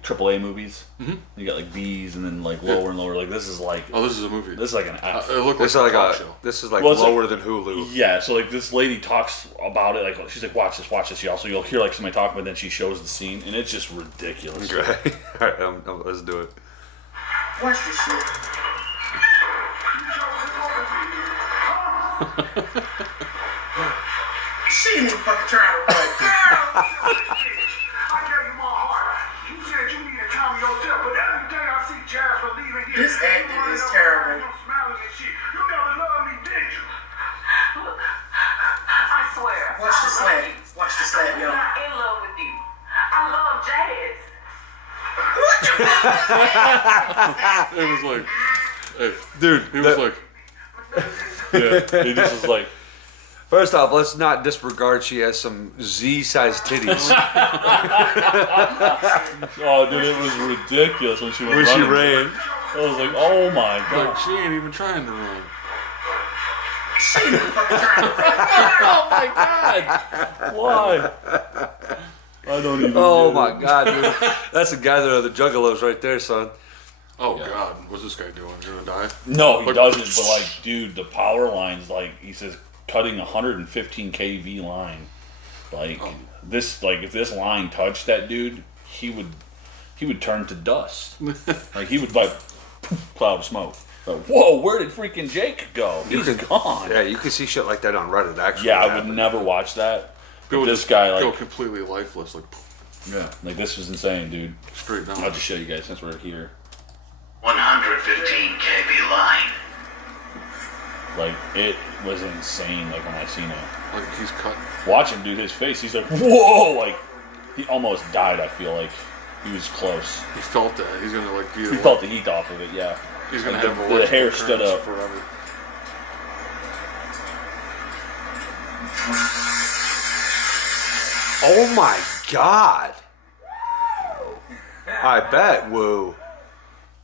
AAA movies. Mm-hmm. You got like B's and then like lower and lower. Like this is like Oh, this is a movie. this is like an F. It looked this like is a like talk show. this is like Well, it's lower like- than Hulu. Yeah, so like this lady talks about it, like she's like, watch this. She also, you'll hear like somebody talking, but then she shows the scene, and it's just ridiculous. Okay. All right, let's do it. Watch this shit. She ain't even fucking trying to run. I gave you my heart. You said you need to calm yourself, but every day I see Jasper leaving here. This acting is terrible. You smiling and shit. You never loved me, did you? I swear. Watch the slap. Watch the slap, yo. I'm not in love with you. I love jazz. It was like, hey, Dude, he was like, Yeah, he just was like, first off, let's not disregard she has some Z-sized titties oh, dude, it was ridiculous when she went when she running. ran. I was like, oh my like, god. she ain't even trying to run. She ain't even fucking trying to run. Oh my god. Why? I don't even. Oh get my it. god, dude. That's the guy that are the juggalos right there, son. Oh, God. What's this guy doing? Gonna die? No, he Like- doesn't. But like, dude, the power lines, like he says, cutting 115 kV line, like this, like if this line touched that dude, he would turn to dust. Like he would like cloud of smoke. Like, whoa, where did freaking Jake go? He's gone. Yeah, you can see shit like that on Reddit, actually. Yeah, I would happen. never watch that. But People this just guy, go like, completely lifeless, like, yeah, like this was insane, dude. straight down. I'll just show you guys since we're here. 115 kV line. Like it was insane. Like when I seen it, Like, he's cut. watch him, dude. His face, he's like, whoa, like he almost died. I feel like he was close. He felt that. He's gonna, like, be He felt the heat off of it. Yeah, He's gonna Like, have the electrical hair stood currents up. forever. Oh my god. I bet. Whoa.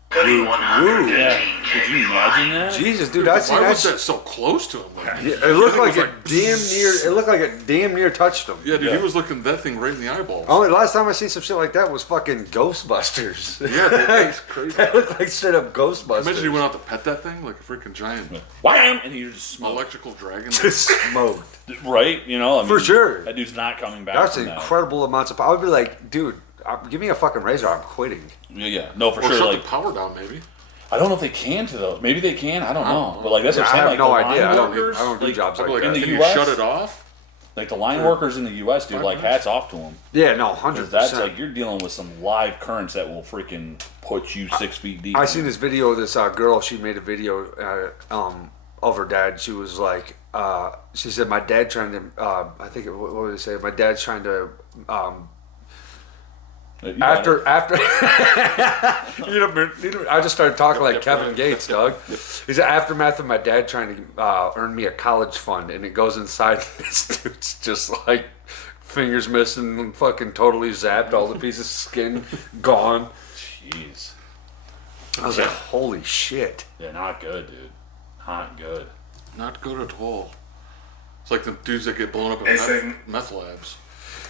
Cutting Woo. 115 yeah. kV Could you line. imagine that? Jesus, dude, I seen Why that. was that so close to him? Like, Yeah, it looked I like think it damn near. It looked like it damn near touched him. Yeah, dude, Yeah. he was looking that thing right in the eyeballs. Only last time I seen some shit like that was fucking Ghostbusters. Yeah, dude, that's crazy. That looked like straight up Ghostbusters. Imagine he went out to pet that thing like a freaking giant Wham! And he just smoked. electrical dragon. Just smoked. Right? You know, I mean, For sure. That dude's not coming back. That's from that. incredible amounts of power. I would be like, dude, give me a fucking razor. I'm quitting. Yeah, no, for Or sure. shut Like, the power down, maybe. I don't know if they can to though. Maybe they can. I don't know. But like that's what I'm I saying. have Like no the idea. line I don't workers, do like, jobs like Like, that. in the can you US? shut it off? Like the line workers in the U.S. dude. Like hats off to them. Yeah, no, Because that's 100%. like you're dealing with some live currents that will freaking put you 6 feet deep. I seen this video of this girl. She made a video of her dad. She was like, she said, "My dad trying to." I think what would it say? My dad's trying to. After I just started talking like Kevin Gates, dog. He's the aftermath of my dad trying to earn me a college fund, and it goes inside. This dude's just like fingers missing, and fucking totally zapped, all the pieces of skin gone. Jeez. I was like, holy shit. Yeah, not good, dude. Not good. Not good at all. It's like the dudes that get blown up in They say- meth labs.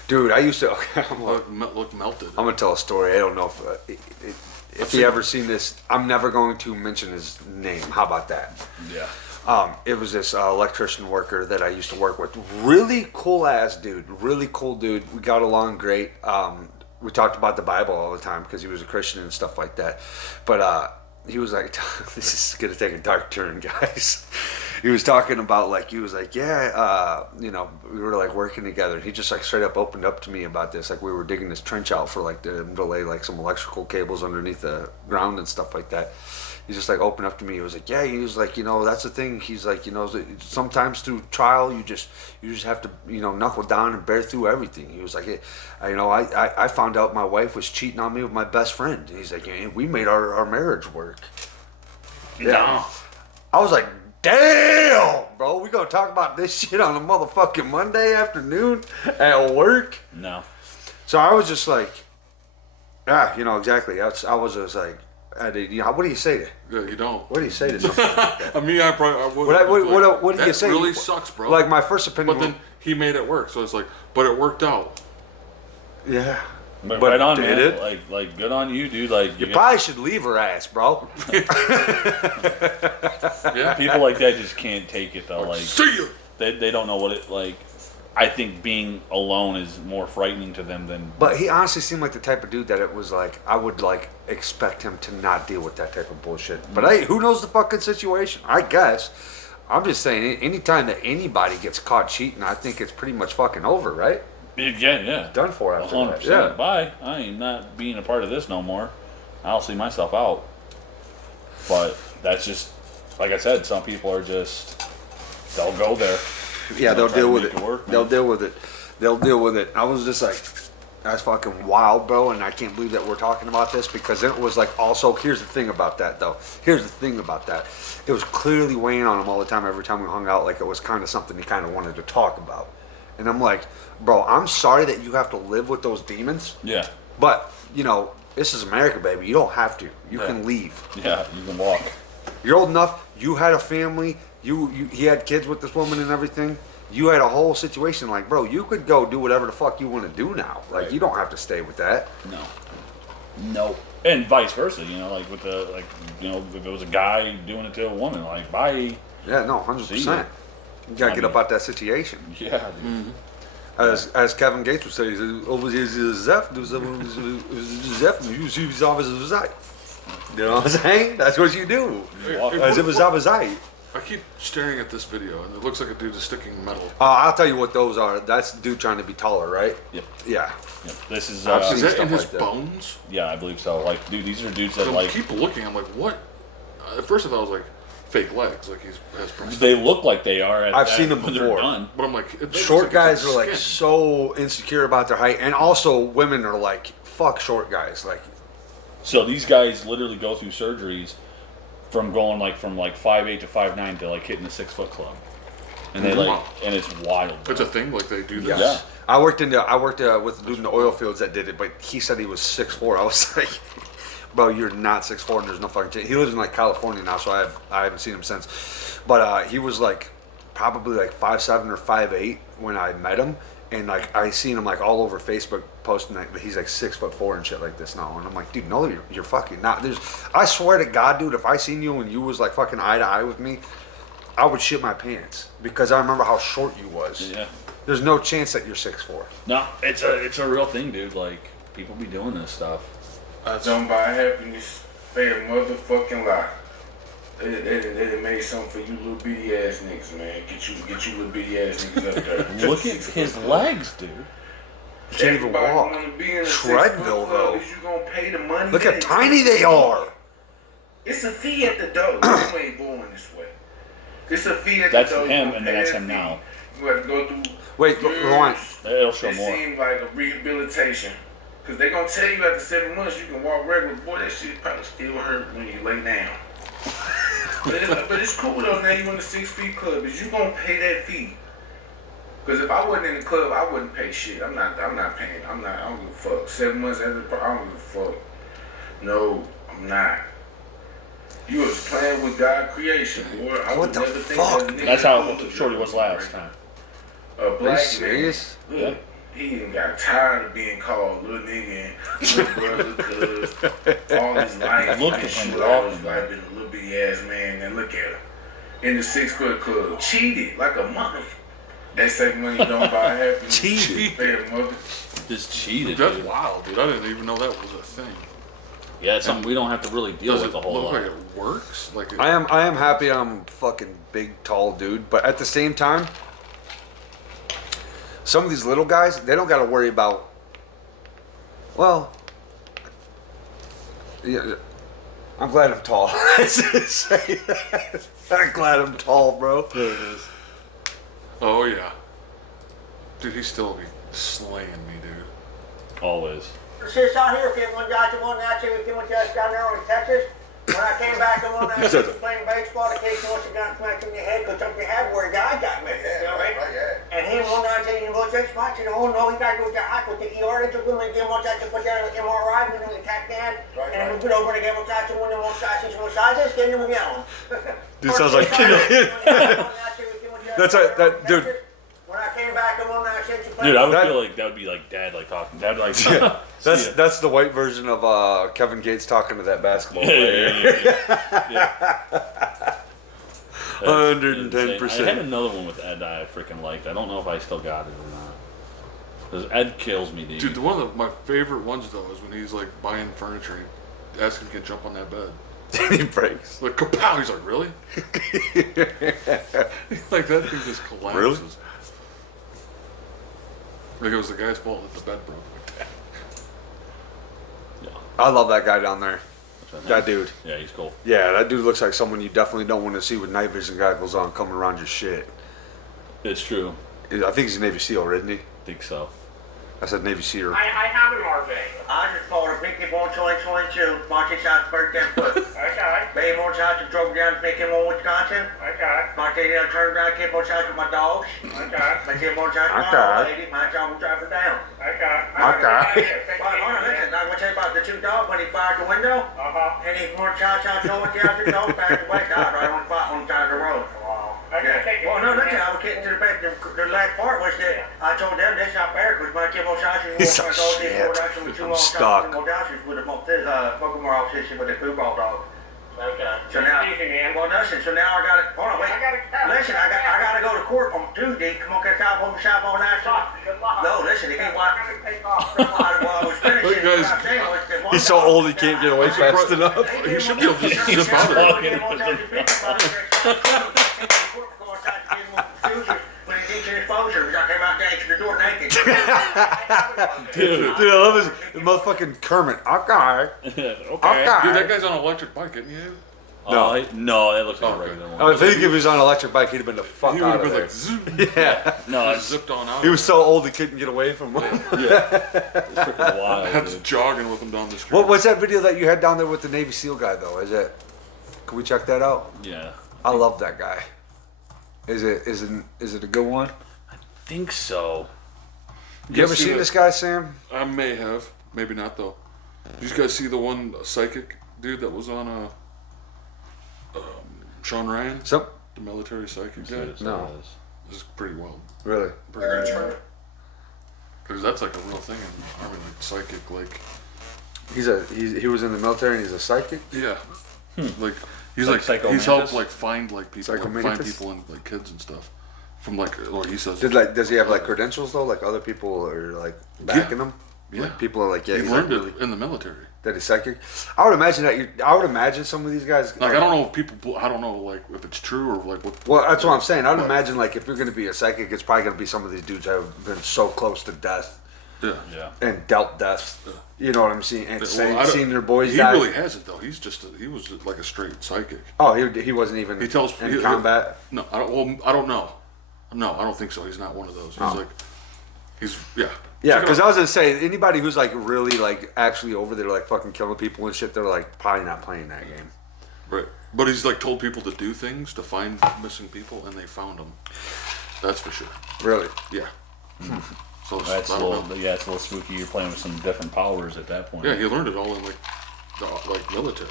Dude, I used to. Look melted. I'm gonna tell a story. I don't know if you ever seen this. I'm never going to mention his name. How about that? Yeah. It was this electrician worker that I used to work with. Really cool ass dude. Really cool dude. We got along great. We talked about the Bible all the time because he was a Christian and stuff like that. But he was like, this is gonna take a dark turn, guys. He was talking about like, he was like, yeah, we were like working together. He just like straight up opened up to me about this. Like we were digging this trench out for like to lay like some electrical cables underneath the ground and stuff like that. He just like opened up to me. He was like, yeah, he was like, that's the thing. He's like, sometimes through trial, you just have to, knuckle down and bear through everything. He was like, I found out my wife was cheating on me with my best friend. He's like, we made our marriage work. No. I was like, damn, bro, we gonna talk about this shit on a motherfucking Monday afternoon at work? No. So I was just like, exactly. I was just like, what do you say to? Yeah, you don't. What do you say to something like that? I mean, I would. What do you say? That really sucks, bro. Like my first opinion. But then he made it work, so it's like, but it worked out. Yeah. But But right on, did man. it? Like good on you, dude. Like You probably should leave her ass, bro. Yeah. people like that just can't take it though. Like See you. they don't know what it like. I think being alone is more frightening to them than. But he honestly seemed like the type of dude that it was like, I would like expect him to not deal with that type of bullshit. But hey, who knows the fucking situation? I guess. I'm just saying, anytime that anybody gets caught cheating, I think it's pretty much fucking over, right? Yeah. Done for after 100%. that. Yeah. Bye. I ain't not being a part of this no more. I'll see myself out. But that's just, like I said, some people are just, they'll go there. Yeah, they'll Try to deal with make it. it work, man. They'll deal with it. They'll deal with it. I was just like, that's fucking wild, bro, and I can't believe that we're talking about this because it was like also, here's the thing about that, though. Here's the thing about that. It was clearly weighing on him all the time, every time we hung out, like it was kind of something he kind of wanted to talk about. And I'm like, bro, I'm sorry that you have to live with those demons, Yeah. but, this is America, baby. You don't have to. You can leave. Yeah, you can walk. You're old enough. You had a family. He had kids with this woman and everything. You had a whole situation. Like, bro, you could go do whatever the fuck you want to do now. Like, Right. you don't have to stay with that. No. And vice versa, like with if it was a guy doing it to a woman, like, bye. Yeah, no, See ya. 100%. You gotta I get mean- up out that situation. Yeah, dude. As Kevin Gates would say, he said, over here is Zeph, you see always a You know what I'm saying? That's what you do. Walk. As if it's Avazai. I keep staring at this video, and it looks like a dude is sticking metal. I'll tell you what those are. That's the dude trying to be taller, right? Yep. Yeah. Yep. This is, I've Is seen that stuff in his like that. bones? yeah, I believe so. Like, dude, these are dudes that, I like, keep looking. I'm like, what? At first, I thought it was like fake legs, like he has prosthetic. they look like they are I've seen them when before. they're done. But I'm like, it looks Short like guys it's are like skin. so insecure about their height, and also women are like, fuck short guys. Like, So these guys literally go through surgeries from going from 5'8" to 5'9" to like hitting the 6 foot club, and they Wow. and it's wild. It's a thing. Like they do this. yes. Yeah. I worked with a dude in the oil fields that did it, but he said he was 6'4". I was like, bro, you're not 6'4", and there's no fucking chance. He lives in like California now, so I haven't seen him since. But he was like probably like 5'7" or 5'8" when I met him. And like I seen him like all over Facebook posting that he's like 6'4" and shit like this now, and I'm like, dude, no, you're fucking not. I swear to God, dude, if I seen you and you was like fucking eye to eye with me, I would shit my pants because I remember how short you was. Yeah. There's no chance that you're 6'4". No, it's a real thing, dude. Like, people be doing this stuff. Don't buy happiness, pay a motherfucking lie. They made something for you little bitty ass niggas, man. Get you little bitty ass niggas up there. Look at his legs, dude. You can't even walk. Treadmill, though. You gonna pay the money. Look how tiny they are. It's a fee at the door. You ain't born this way. It's a fee at That's the door. him, and then that's him now. You have to go through. Wait, rewind. It'll show It more. seems like a rehabilitation. Because they going to tell you after 7 months you can walk regular. Boy, that shit probably still hurt when you lay down. but it's cool though. Now you in the 6 feet club. Is you going to pay that fee? Because if I wasn't in the club, I wouldn't pay shit. I'm not paying. I don't give a fuck. 7 months after I don't give a fuck. No, I'm not. You was playing with God creation, boy. I would never think that a nigga That's how would Shorty was last time. A black serious? Man, look, he even got tired of being called little nigga and little brother, cuz all his life. Look at him His walking. life been a little bitty ass man. And look at him in the 6 foot club, cheated like a mother. They say money don't buy happiness. Cheated. Pay a mother. Just cheated, That's dude. wild, dude. I didn't even know that was a thing. Yeah, it's something we don't have to really deal Does with it a whole look lot. like it works? Like I am happy I'm fucking big, tall dude, but at the same time, some of these little guys, they don't got to worry about. Well, yeah, I'm glad I'm tall. I should say that. I'm glad I'm tall, bro. There it is. Oh yeah, dude, he still be slaying me, dude. Always. Since out here, if one guy to one night, we came with us down there in Texas. When I came back and one night, I was playing baseball. The case once you got smacked in your head because something had where a guy got me. You know, right? And him one night saying, "Well, this much," and oh no, he got to go to the hospital. The ER, they took him and gave him one shot to put down an MRI, went on the CAT scan, and we put over and gave him shots and one of them shots, and one sizes, gave him a gallon. Dude, sounds like That's that dude. When I came back and one night, I said, Dude, I would feel like that would be like dad, like talking. Dad, like, Yeah, that's the white version of Kevin Gates talking to that basketball Yeah, player. yeah. 110%. I had another one with Ed that I freaking liked. I don't know if I still got it or not. Because Ed kills me, dude. Dude, one of my favorite ones though is when he's like buying furniture, and asking if he can jump on that bed. He breaks. Like kapow! He's like, really? Like that thing just collapses. Really? Like it was the guy's fault that the bed broke. I love that guy down there. What's That dude. Yeah, he's cool. Yeah, that dude looks like someone you definitely don't want to see with night vision goggles on coming around your shit. It's true. I think he's a Navy SEAL, isn't he? I think so. I said Navy SEAL. I have an RV. I just bought a 5122 Monty South birthday foot. Okay. Baby more shots and drove down to Pickens, Wisconsin. Okay. Monty turned around, kept on shots with my dogs. Okay. My kid more shots with my lady. My job was driving down. Okay. Well, hold on, listen. I'm going to tell you about the 2 dogs when he fired the window. Uh-huh. And he more shots out showing the other dogs back away. Died right on the spot on the side of the road. Wow. Yeah. Well, no, listen, I was getting to the back. The last part was that I told them that's not fair because my kid more shots and He's more so shit. I'm stuck. with a Pokemon obsession with the football dog. Okay. So now, well, listen. So now I got it. Hold on, wait. Listen, I got to go to court on Tuesday. Come on, get out over shop all night. No, listen, he can't watch. Well, I was finishing. Look, guys. He's so old he can't get away fast enough. He should be able to just zip out of it. Dude, I love his motherfucking Kermit. Okay. Okay. Okay. Dude, that guy's on an electric bike, isn't he? No. No, that looks like a regular one. I think if he was on an electric bike, he'd have been the fuck He out would of have there. been like, zoom. Yeah. No, Just it's zipped on out. He was so old he couldn't get away from him. freaking wild. That's Dude. jogging with him down the street. What was that video that you had down there with the Navy SEAL guy though? Is it? Can we check that out? Yeah, I love that guy. Is it a good one? think so. You ever seen this guy, Sam? I may have, maybe not though. Did you guys see the one psychic dude that was on Sean Ryan? So, the military psychic guy? No. This is pretty wild. Really? Pretty because that's like a real thing in the army, like psychic, like. He was in the military and he's a psychic. Yeah. Like he's Like like he's psychomantis? helped like find like people, like, find Psychomantis? people and like kids and stuff. From like what he says. Does he have like credentials though? Like other people are like backing him? Yeah. Like, people are like, yeah, He he's learned like, it really, in the military. that he's psychic. I would imagine I would imagine some of these guys. Like I don't know if people. I don't know like if it's true or like what. Well, that's what I'm saying. I'd imagine like if you're going to be a psychic, it's probably going to be some of these dudes that have been so close to death Yeah. Yeah. and dealt death. You know what I'm saying? And Well, I don't- seeing their boys He die. really hasn't though. He's just he was like a straight psychic. Oh, he wasn't even He tells in combat. No, I don't. Well, I don't know. No, I don't think so. He's not one of those. He's Oh. like, he's yeah. Yeah, Check it because out. I was gonna say anybody who's like really like actually over there like fucking killing people and shit, they're like probably not playing that game. Right, but he's like told people to do things to find missing people, and they found them. That's for sure. Really? Yeah. So That's I a don't little, know. yeah, it's a little spooky. You're playing with some different powers at that point. Yeah, he learned it all in like military.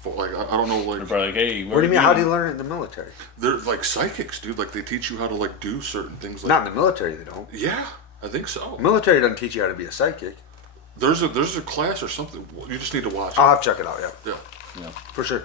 For, like I don't know They're like probably like, hey, What do you mean? How do you learn it in the military? they're like psychics, dude. Like they teach you how to like do certain things. Like Not in the military, they don't. yeah, I think so. Military doesn't teach you how to be a psychic. There's a class or something. You just need to watch. I'll have to check it out. Yeah, Yeah. for sure.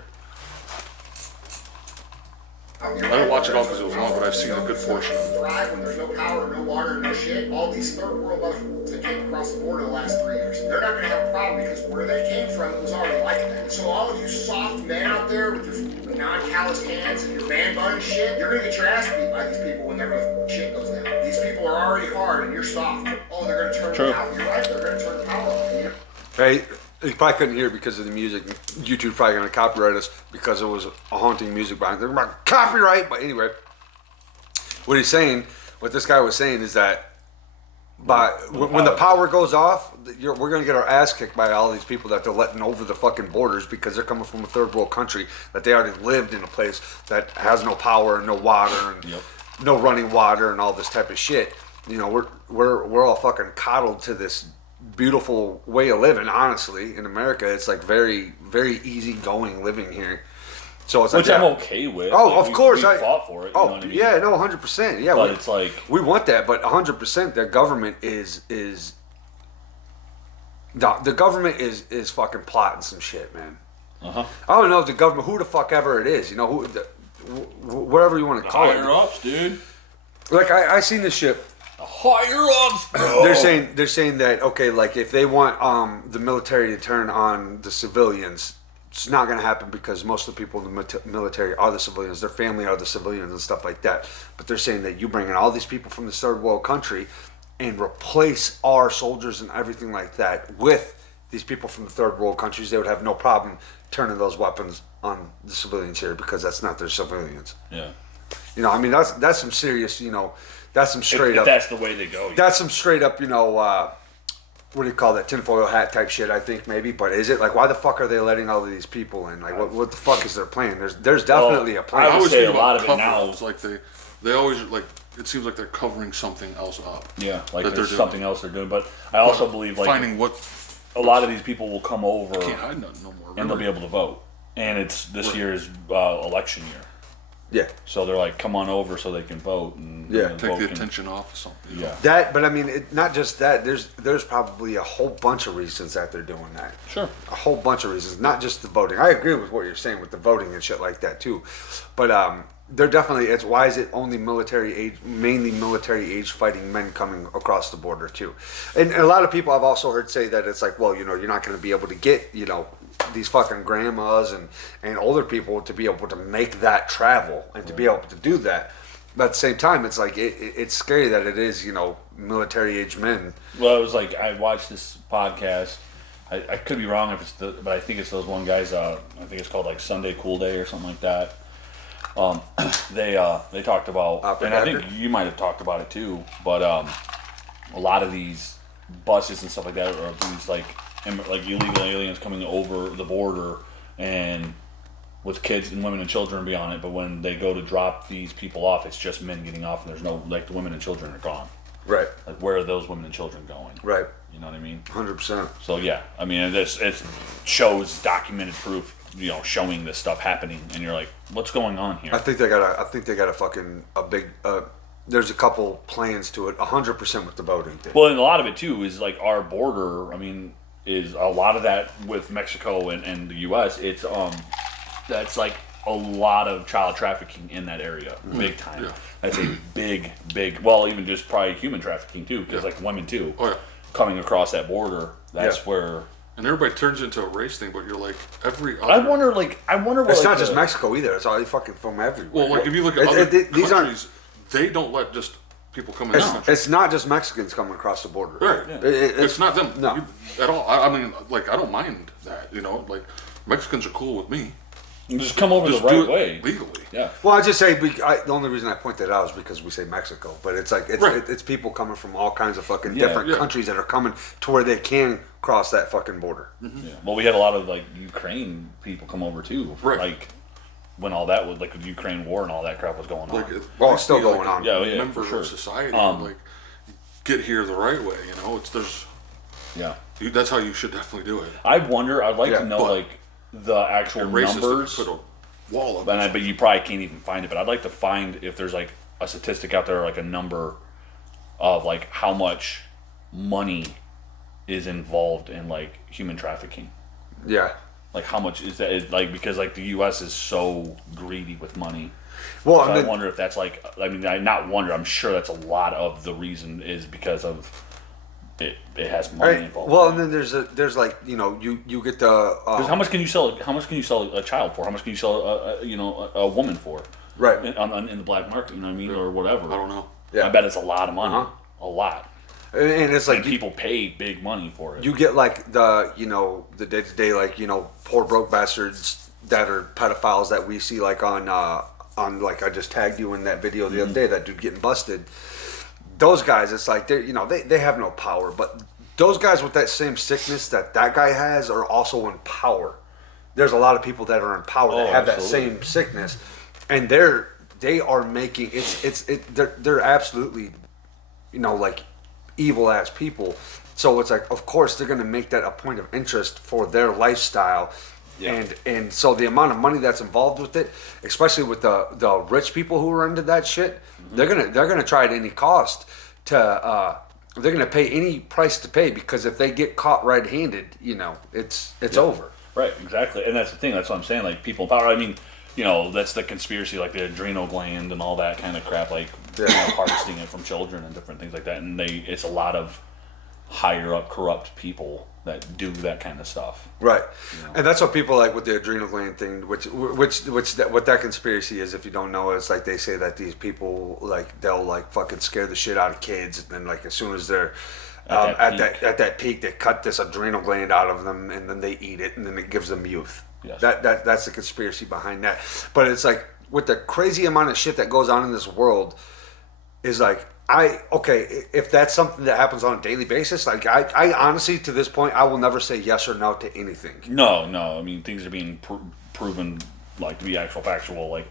I didn't watch it all because it was long, but I've seen a good portion of it. Thrive when there's no power, no water, no shit. All these third world motherfuckers that came across the border the last 3 years, they're not gonna have a problem because where they came from it was already like that. So all of you soft men out there with your non-calloused hands and your man bun and shit, you're gonna get your ass beat by these people whenever the shit goes down. These people are already hard and you're soft. Oh, they're gonna turn True. the power. You're right, they're gonna turn the power on you. Hey, you probably couldn't hear it because of the music. YouTube's probably gonna copyright us because it was a haunting music behind. They're about copyright, but anyway, what he's saying, what this guy was saying is that when the power goes off, we're gonna get our ass kicked by all these people that they're letting over the fucking borders because they're coming from a third world country that they already lived in a place that has no power and no water and no running water and all this type of shit. You know, we're all fucking coddled to this beautiful way of living. Honestly, in America, it's like very, very easy going living here. So it's like, Which I'm okay with. Oh, Like, of course, we I fought for it. Oh, you know what I mean? yeah, no, 100%. Yeah, But it's like we want that, but 100%, their government is the government is fucking plotting some shit, man. Uh-huh. I don't know if the government, who the fuck ever it is, you know, whatever you want to call it. higher ups, dude. Like I seen this shit. Higher ups, bro. They're saying that okay, like if they want the military to turn on the civilians, it's not going to happen because most of the people in the military are the civilians. Their family are the civilians and stuff like that. But they're saying that you bring in all these people from the third world country and replace our soldiers and everything like that with these people from the third world countries. They would have no problem turning those weapons on the civilians here because that's not their civilians. Yeah. You know, I mean, that's some serious, you know, that's some straight If up. that's the way they go. That's some straight up, you know, what do you call that, tinfoil hat type shit, I think maybe. But is it like, why the fuck are they letting all of these people in? Like, what the fuck is their plan? There's definitely a plan. I would say a lot of it cover now. ups, like they always like it seems like they're covering something else up. Yeah, like that there's they're something else they're doing. But I also believe like finding what a lot of these people will come over can't hide nothing no more. and they'll be really. able to vote. And it's this year's election year. Yeah. So they're like, come on over so they can vote. And Yeah. and Take vote the can- attention off of something. Yeah. That, but I mean, not just that. There's probably a whole bunch of reasons that they're doing that. Sure. A whole bunch of reasons, not just the voting. I agree with what you're saying with the voting and shit like that too, but they're definitely. It's why is it only military age, mainly military age fighting men coming across the border too, and a lot of people I've also heard say that it's like, well, you know, you're not going to be able to get, you know, these fucking grandmas and older people to be able to make that travel and to be able to do that. But at the same time, it's like it's scary that it is, you know, military age men. Well, it was like I watched this podcast. I could be wrong if it's but I think it's those one guys. I think it's called like Sunday Cool Day or something like that. They talked about, and I think you might have talked about it too. But a lot of these buses and stuff like that are these like illegal aliens coming over the border and with kids and women and children be on it. But when they go to drop these people off, it's just men getting off, and there's no like the women and children are gone. Right. Like where are those women and children going? Right. You know what I mean? 100%. So yeah, I mean, it shows documented proof, you know, showing this stuff happening, and you're like, what's going on here? I think they got a fucking a big. There's a couple plans to it. 100% with the voting thing. Well, and a lot of it too is like our border. I mean, is a lot of that with Mexico and the U.S. It's that's like a lot of child trafficking in that area, big time. Yeah. That's a big. Well, even just probably human trafficking too, because like women too. Oh yeah. coming across that border, that's Yeah. where. And everybody turns into a race thing, but you're like every other. I wonder what. It's like, not just Mexico either. It's all fucking from everywhere. Well, like if you look at other these aren't. countries, they don't let just people come in this country. It's not just Mexicans coming across the border. Right. It's not them at all. I mean, like, I don't mind that, you know? Like, Mexicans are cool with me. Just come over Just the do right it way. legally. Yeah. Well, I just say the only reason I point that out is because we say Mexico, but it's like it's people coming from all kinds of fucking different countries that are coming to where they can cross that fucking border. Yeah. Well, we had a lot of like Ukraine people come over too. Right. Like when all that was like the Ukraine war and all that crap was going on. Like, it's still going on. Yeah, member for sure. of society, like, get here the right way, you know? That's how you should definitely do it. I wonder. I'd like to know but like the actual numbers. Put a wall up. But you probably can't even find it. But I'd like to find if there's like a statistic out there, like a number of like how much money is involved in like human trafficking. Yeah. Like how much is that? Like because like the U.S. is so greedy with money. Well, so I wonder if that's like. I mean, I not wonder. I'm sure that's a lot of the reason is because of it. It has money involved. Well, and then there's like you get the how much can you sell? How much can you sell a child for? How much can you sell a woman for? Right. In the black market, you know what I mean, or whatever. I don't know. Yeah. I bet it's a lot of money. A lot. And it's like people pay big money for it. You get like the day to day poor broke bastards that are pedophiles that we see like on like I just tagged you in that video the other day, that dude getting busted. Those guys, it's like they have no power, but those guys with that same sickness that guy has are also in power. There's a lot of people that are in power that have that same sickness, and they are making they're absolutely like evil ass people. So it's like, of course they're going to make that a point of interest for their lifestyle. Yeah. And so the amount of money that's involved with it, especially with the rich people who are into that shit, they're gonna try at any cost to they're gonna pay any price to pay, because if they get caught red-handed, it's over. Right, exactly, and that's the thing. That's what I'm saying. Like people in power. I mean, that's the conspiracy, like the adrenal gland and all that kind of crap, like harvesting it from children and different things like that. And it's a lot of higher up corrupt people that do that kind of stuff. Right. And that's what people like with the adrenal gland thing, what that conspiracy is, if you don't know, it's like they say that these people, like, they'll like fucking scare the shit out of kids, and then like as soon as they're at that peak, they cut this adrenal gland out of them, and then they eat it, and then it gives them youth. Yes. That's the conspiracy behind that. But it's like, with the crazy amount of shit that goes on in this world, is like, if that's something that happens on a daily basis, like I honestly, to this point, I will never say yes or no to anything. No. I mean, things are being proven like to be factual, like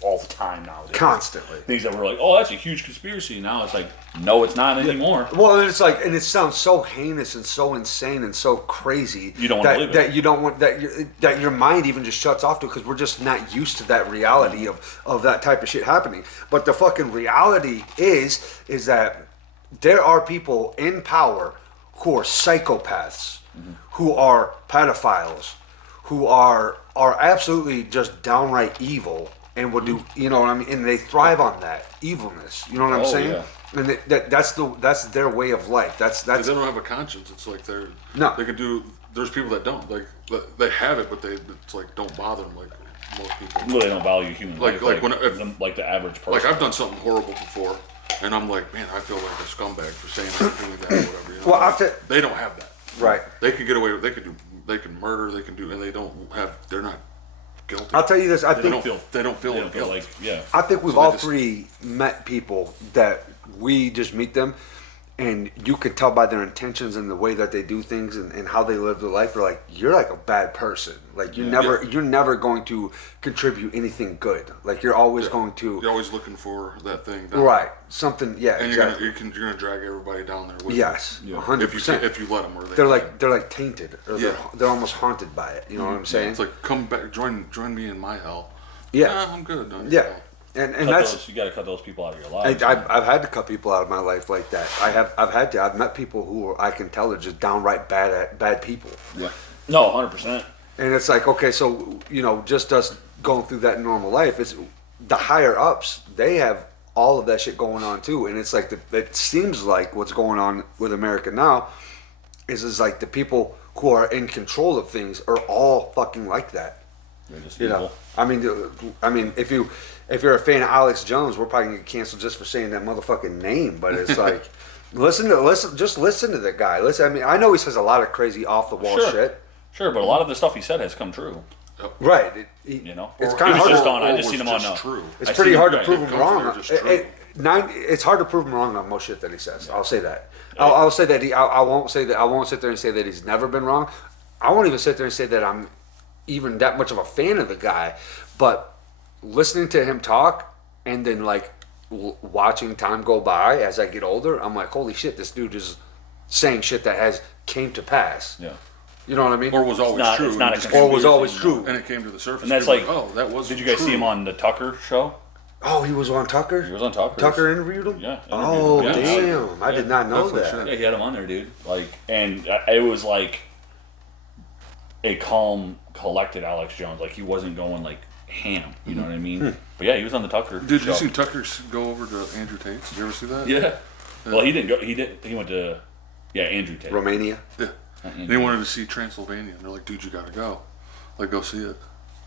all the time nowadays. Constantly. Things that were like, oh, that's a huge conspiracy. Now it's like, no, it's not anymore. Well, it's like, and it sounds so heinous and so insane and so crazy. You don't want to believe it. That you don't want that your mind even just shuts off to it, because we're just not used to that reality of that type of shit happening. But the fucking reality is that there are people in power who are psychopaths, who are pedophiles, who are absolutely just downright evil, and will do, you know what I mean? And they thrive on that evilness. You know what I'm saying? Yeah. And that's their way of life. That's they don't have a conscience. It's like they can do. There's people that don't, like, they have it, but it's like, don't bother them, like most people. Well, they don't value human life. Like the average person. Like, I've done something horrible before, and I'm like, man, I feel like a scumbag for saying that or doing that or whatever. You know? Well, they don't have that. Right. They can get away with. They can murder. They can do, and they don't have. They're not guilty. I'll tell you this. They don't feel guilt. like, yeah. I think we've all three met people that we just meet them, and you could tell by their intentions and the way that they do things and how they live their life. You're like, you're like a bad person. Like you're never going to contribute anything good. Like you're always going to. You're always looking for that thing. Right. Something. Yeah. And exactly. you're gonna drag everybody down there with yes. you. 100%. If you let them, or they're like tainted, or they're almost haunted by it. You know what I'm saying? It's like, come back, join me in my hell. Yeah. Nah, I'm good. Yeah. And that's you got to cut those people out of your life. I've had to cut people out of my life like that. I've met people who I can tell are just downright bad people. Yeah. No, 100%. And it's like, okay, so just us going through that normal life. It's the higher ups. They have all of that shit going on too. And it's like it seems like what's going on with America now is like the people who are in control of things are all fucking like that. They're just You know, I mean, if you're a fan of Alex Jones, we're probably gonna get canceled just for saying that motherfucking name. But it's like, listen to the guy. Listen, I mean, I know he says a lot of crazy off the wall shit. Sure, but a lot of the stuff he said has come true. Right. You know, It's Or kind he of was just hard. on. I just seen him on. true. It's I pretty seen hard him- to prove him wrong. They're just true. It's hard to prove him wrong on most shit that he says. I'll say that. I'll say that. I won't say that. I won't sit there and say that he's never been wrong. I won't even sit there and say that I'm even that much of a fan of the guy. But listening to him talk and then like watching time go by as I get older, I'm like, holy shit, this dude is saying shit that has came to pass. Yeah. You know what I mean? Or was always not- true. it's not and a just conspiracy, Or was always you know. true. and it came to the surface. And that's You're like, oh, that was. Did you guys see him on the Tucker show? Oh, he was on Tucker? He was on Tucker. Tucker interviewed him? Yeah. Oh, interviewed him. Yeah. damn. I did not know Definitely that. should. Yeah, he had him on there, dude. Like, and it was like a calm, collected Alex Jones. Like, he wasn't going like ham. You know what I mean? But yeah, he was on the Tucker. Did you show. see Tucker go over to Andrew Tate? Did you ever see that? Yeah. Well, he didn't go. He did. He went to. Yeah, Andrew Tate. Romania? Yeah. Andrew. They wanted to see Transylvania, and they're like, "Dude, you gotta go. Like, go see it."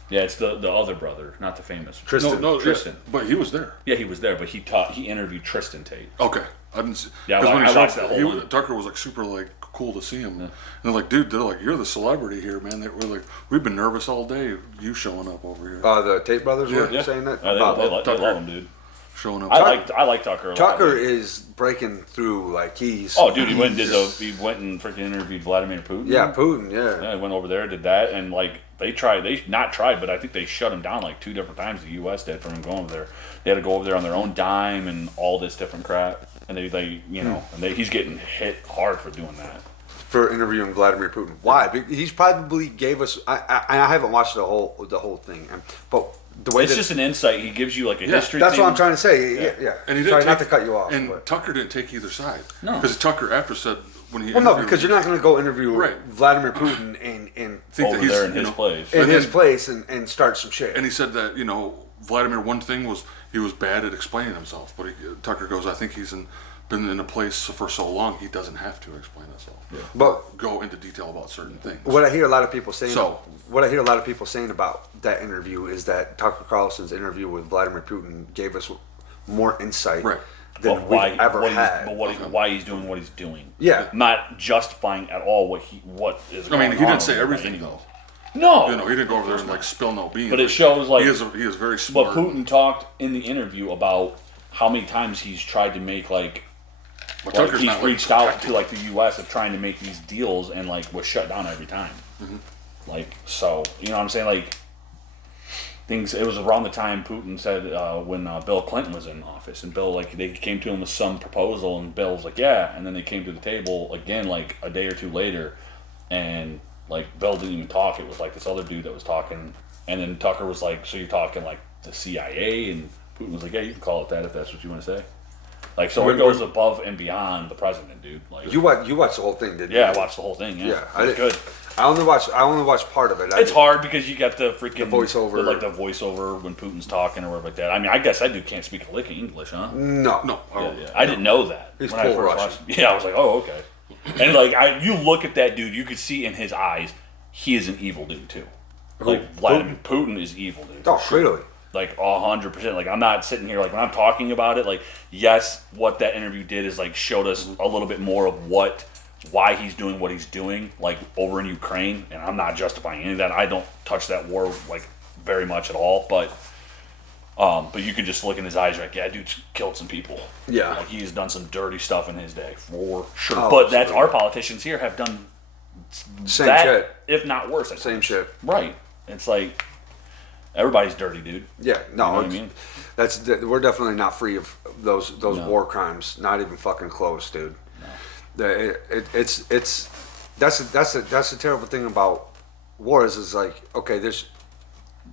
Yeah, it's the other brother, not the famous. Tristan. No, Tristan. yeah, but he was there. Yeah, he was there, but he interviewed Tristan Tate. Okay, I didn't see. Yeah, because when I he watched showed that up, whole one. Tucker was like super like cool to see him, and they're like, "Dude, they're like, you're the celebrity here, man." They were like, "We've been nervous all day, you showing up over here, The Tate brothers were Yeah. saying that? They About- love him, dude. showing up." I like Tucker a lot. Tucker dude. is breaking through like he's. Oh, dude, he went and freaking interviewed Vladimir Putin. Yeah, Putin. Yeah. Yeah, he went over there, did that, and like but I think they shut him down like 2 different times. The U.S. did from him going over there. They had to go over there on their own dime and all this different crap, and he's getting hit hard for doing that. For interviewing Vladimir Putin. Why? He's probably gave us. I haven't watched the whole thing, but the way It's just an insight. He gives you like a history. that's thing. what I'm trying to say. Yeah. And he Sorry, didn't not to cut you off. And but. Tucker didn't take either side. No. because Tucker after said when he. Well, no, interviewed because him, you're not going to go interview Right. Vladimir Putin in think that over he's, there in you his know, place. in And his then- place and start some shit. And he said that Vladimir. One thing was he was bad at explaining himself, but Tucker goes, "I think he's been in a place for so long he doesn't have to explain himself, But go into detail about certain things." what I hear a lot of people saying, So- about that interview is that Tucker Carlson's interview with Vladimir Putin gave us more insight Right. than But we've ever had. why he's doing what he's doing. Yeah. Not justifying at all what is. I mean, going he didn't on say by everything any though. means. No. He didn't go over there and like spill no beans. But it shows, like- he is very But smart. Putin talked in the interview about how many times he's tried to make But he's Tucker's not, like, reached out protecting. to like the U.S. of trying to make these deals and like was shut down every time. Like, so you know what I'm saying? Like things. It was around the time Putin said when Bill Clinton was in office, and Bill they came to him with some proposal, and Bill was like, yeah, and then they came to the table again like a day or two later, and like Bill didn't even talk. It was like this other dude that was talking, and then Tucker was like, so you're talking like the CIA, and Putin was like, yeah, you can call it that if that's what you want to say. Like, so it goes above and beyond the president, dude. Like, You watched the whole thing, didn't you? yeah, I watched the whole thing. Yeah, Yeah, it was good. I only watched part of it. It's hard because you got the freaking voiceover. the voiceover when Putin's talking or whatever like that. I mean, I guess that dude can't speak a lick of English, huh? No. Yeah. I didn't know that He's when I full first Russian. watched. Yeah, I was like, oh, okay. And like, you look at that dude, you could see in his eyes, he is an evil dude too. Like Vladimir Putin is evil, dude. Oh, really? Like 100%. Like, I'm not sitting here like when I'm talking about it. Like, yes, what that interview did is like showed us a little bit more of why he's doing what he's doing, like over in Ukraine. And I'm not justifying any of that. I don't touch that war like very much at all. But you could just look in his eyes, like, yeah, dude's killed some people. Yeah. Like, he's done some dirty stuff in his day for sure. Oh, but that's absolutely. our politicians here have done Same that, shit. if not worse. at Same times. shit. Right. It's like everybody's dirty, dude. Yeah, no, You know what I mean? we're definitely not free of those No. war crimes. Not even fucking close, dude. It's that's the terrible thing about wars is like, okay, there's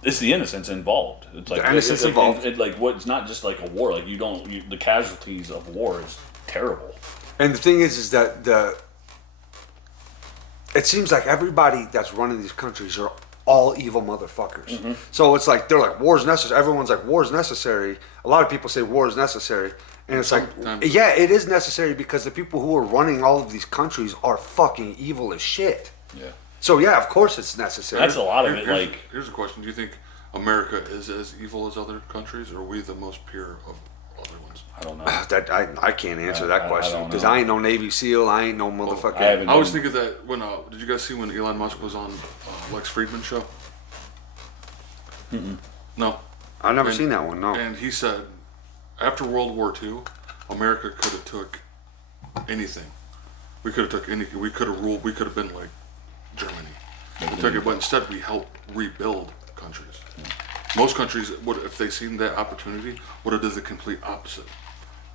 It's the innocence involved. It's like The innocence involved. It's not just like a war. Like the casualties of war is terrible. and the thing is that it seems like everybody that's running these countries are all evil motherfuckers. So it's like they're like war's necessary. Everyone's like war's necessary. A lot of people say war is necessary, and it's like Sometimes- yeah, it is necessary because the people who are running all of these countries are fucking evil as shit. Yeah. So yeah, of course it's necessary. That's a lot of it. Like, Here's a question: do you think America is as evil as other countries, or are we the most pure of other ones? I don't know. That I can't answer that I question don't because know. I ain't no Navy SEAL. I ain't no motherfucker. I haven't I was thinking that when did you guys see when Elon Musk was on Lex Friedman show? No. I've never And- seen that one. No. And he said, after World War II, America could have took anything. We could have took any. We could have ruled. We could have been like Germany. We took it, but instead we helped rebuild countries. Most countries would, if they seen that opportunity, would have did the complete opposite.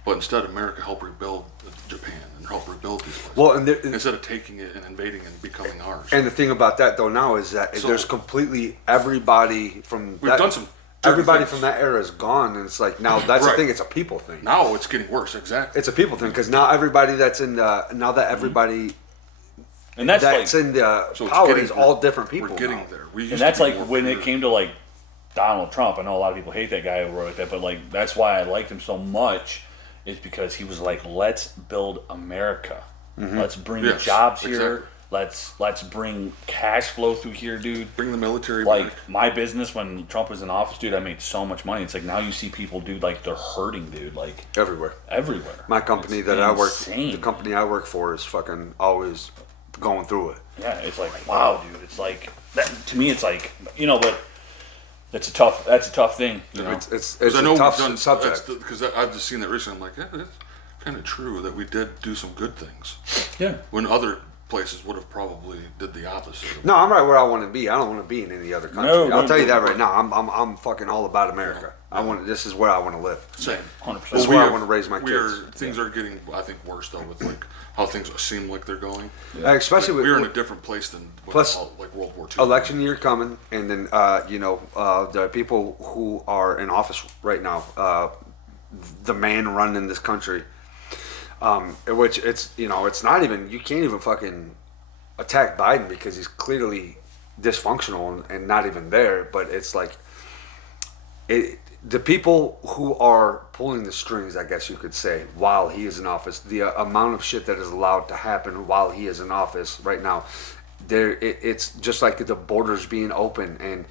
But instead, America helped rebuild Japan and helped rebuild these places. Well, and instead of taking it and invading it and becoming ours. And the thing about that though now is that So- there's completely everybody from We've that, done some dirty everybody things. from that era is gone, and it's like now that's the Right. thing. It's a people thing. Now it's getting worse. Exactly. It's a people thing because now everybody that's in the now that everybody and that's that's like, in the So it's power getting- is all different people. We're getting now. there. We used and to that's be like more when it pure. came to like Donald Trump. I know a lot of people hate that guy who wrote that, but like that's why I liked him so much. Is because he was like, let's build America. Let's bring Yes, jobs here. exactly. Let's bring cash flow through here, dude. Bring the military Like back. my business when Trump was in office, dude, I made so much money. It's like now you see people, dude, like they're hurting, dude, like Everywhere. everywhere. My company It's that I work, insane. the company I work for is fucking always going through it. Yeah, it's like wow, dude. It's like that to me. It's like but that's a tough thing. You know, It's Because I know a tough we've done subject. because I've just seen that recently. I'm like, yeah, it's kind of true that we did do some good things yeah. when other places would have probably did the opposite. No, I'm right where I want to be. I don't want to be in any other country. No, I'll tell you no. that right now. I'm fucking all about America. I want. This is where I want to live. Same. 100%. This is where I want to raise my kids. Things are getting, I think, worse though with like how things seem like they're going. Especially with We're in a different place than Plus, like World War II. election year coming, and then the people who are in office right now, the man running this country, which it's not even, you can't even fucking attack Biden because he's clearly dysfunctional and not even there. But it's like the people who are pulling the strings, I guess you could say, while he is in office, the amount of shit that is allowed to happen while he is in office right now, it's just like the borders being open and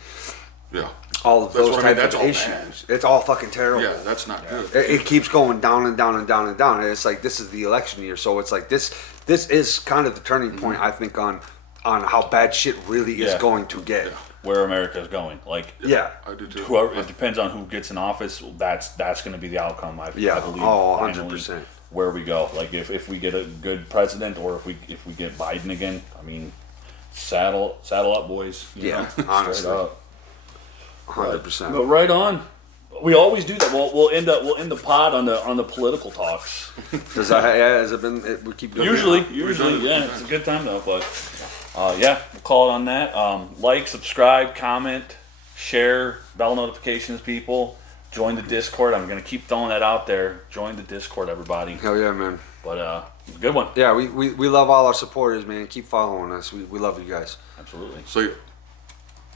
Yeah. all of That's those what I mean, type that's of all issues. It's all fucking terrible. Yeah, that's not good. It keeps going down and down and down and down. And it's like this is the election year, so it's like this is kind of the turning point, I think, on how bad shit really is Yeah. going to get. Where America is going, like Yeah. I do too. whoever it depends on who gets in office. That's going to be the outcome. I Yeah. believe. Oh, finally, 100%. Where we go, like if we get a good president, or if we get Biden again, I mean, saddle up, boys. you Yeah, know, straight honestly. up. 100%. But right on. We always do that. We'll end the pod on the political talks. Does that? Yeah, has it been? We keep doing Usually, it. yeah, it's a good time though. But yeah, we'll call it on that. Like, subscribe, comment, share, bell notifications, people. Join the Discord. I'm gonna keep throwing that out there. Join the Discord, everybody. Hell yeah, man. But good one. Yeah, we love all our supporters, man. Keep following us. We love you guys. Absolutely. So.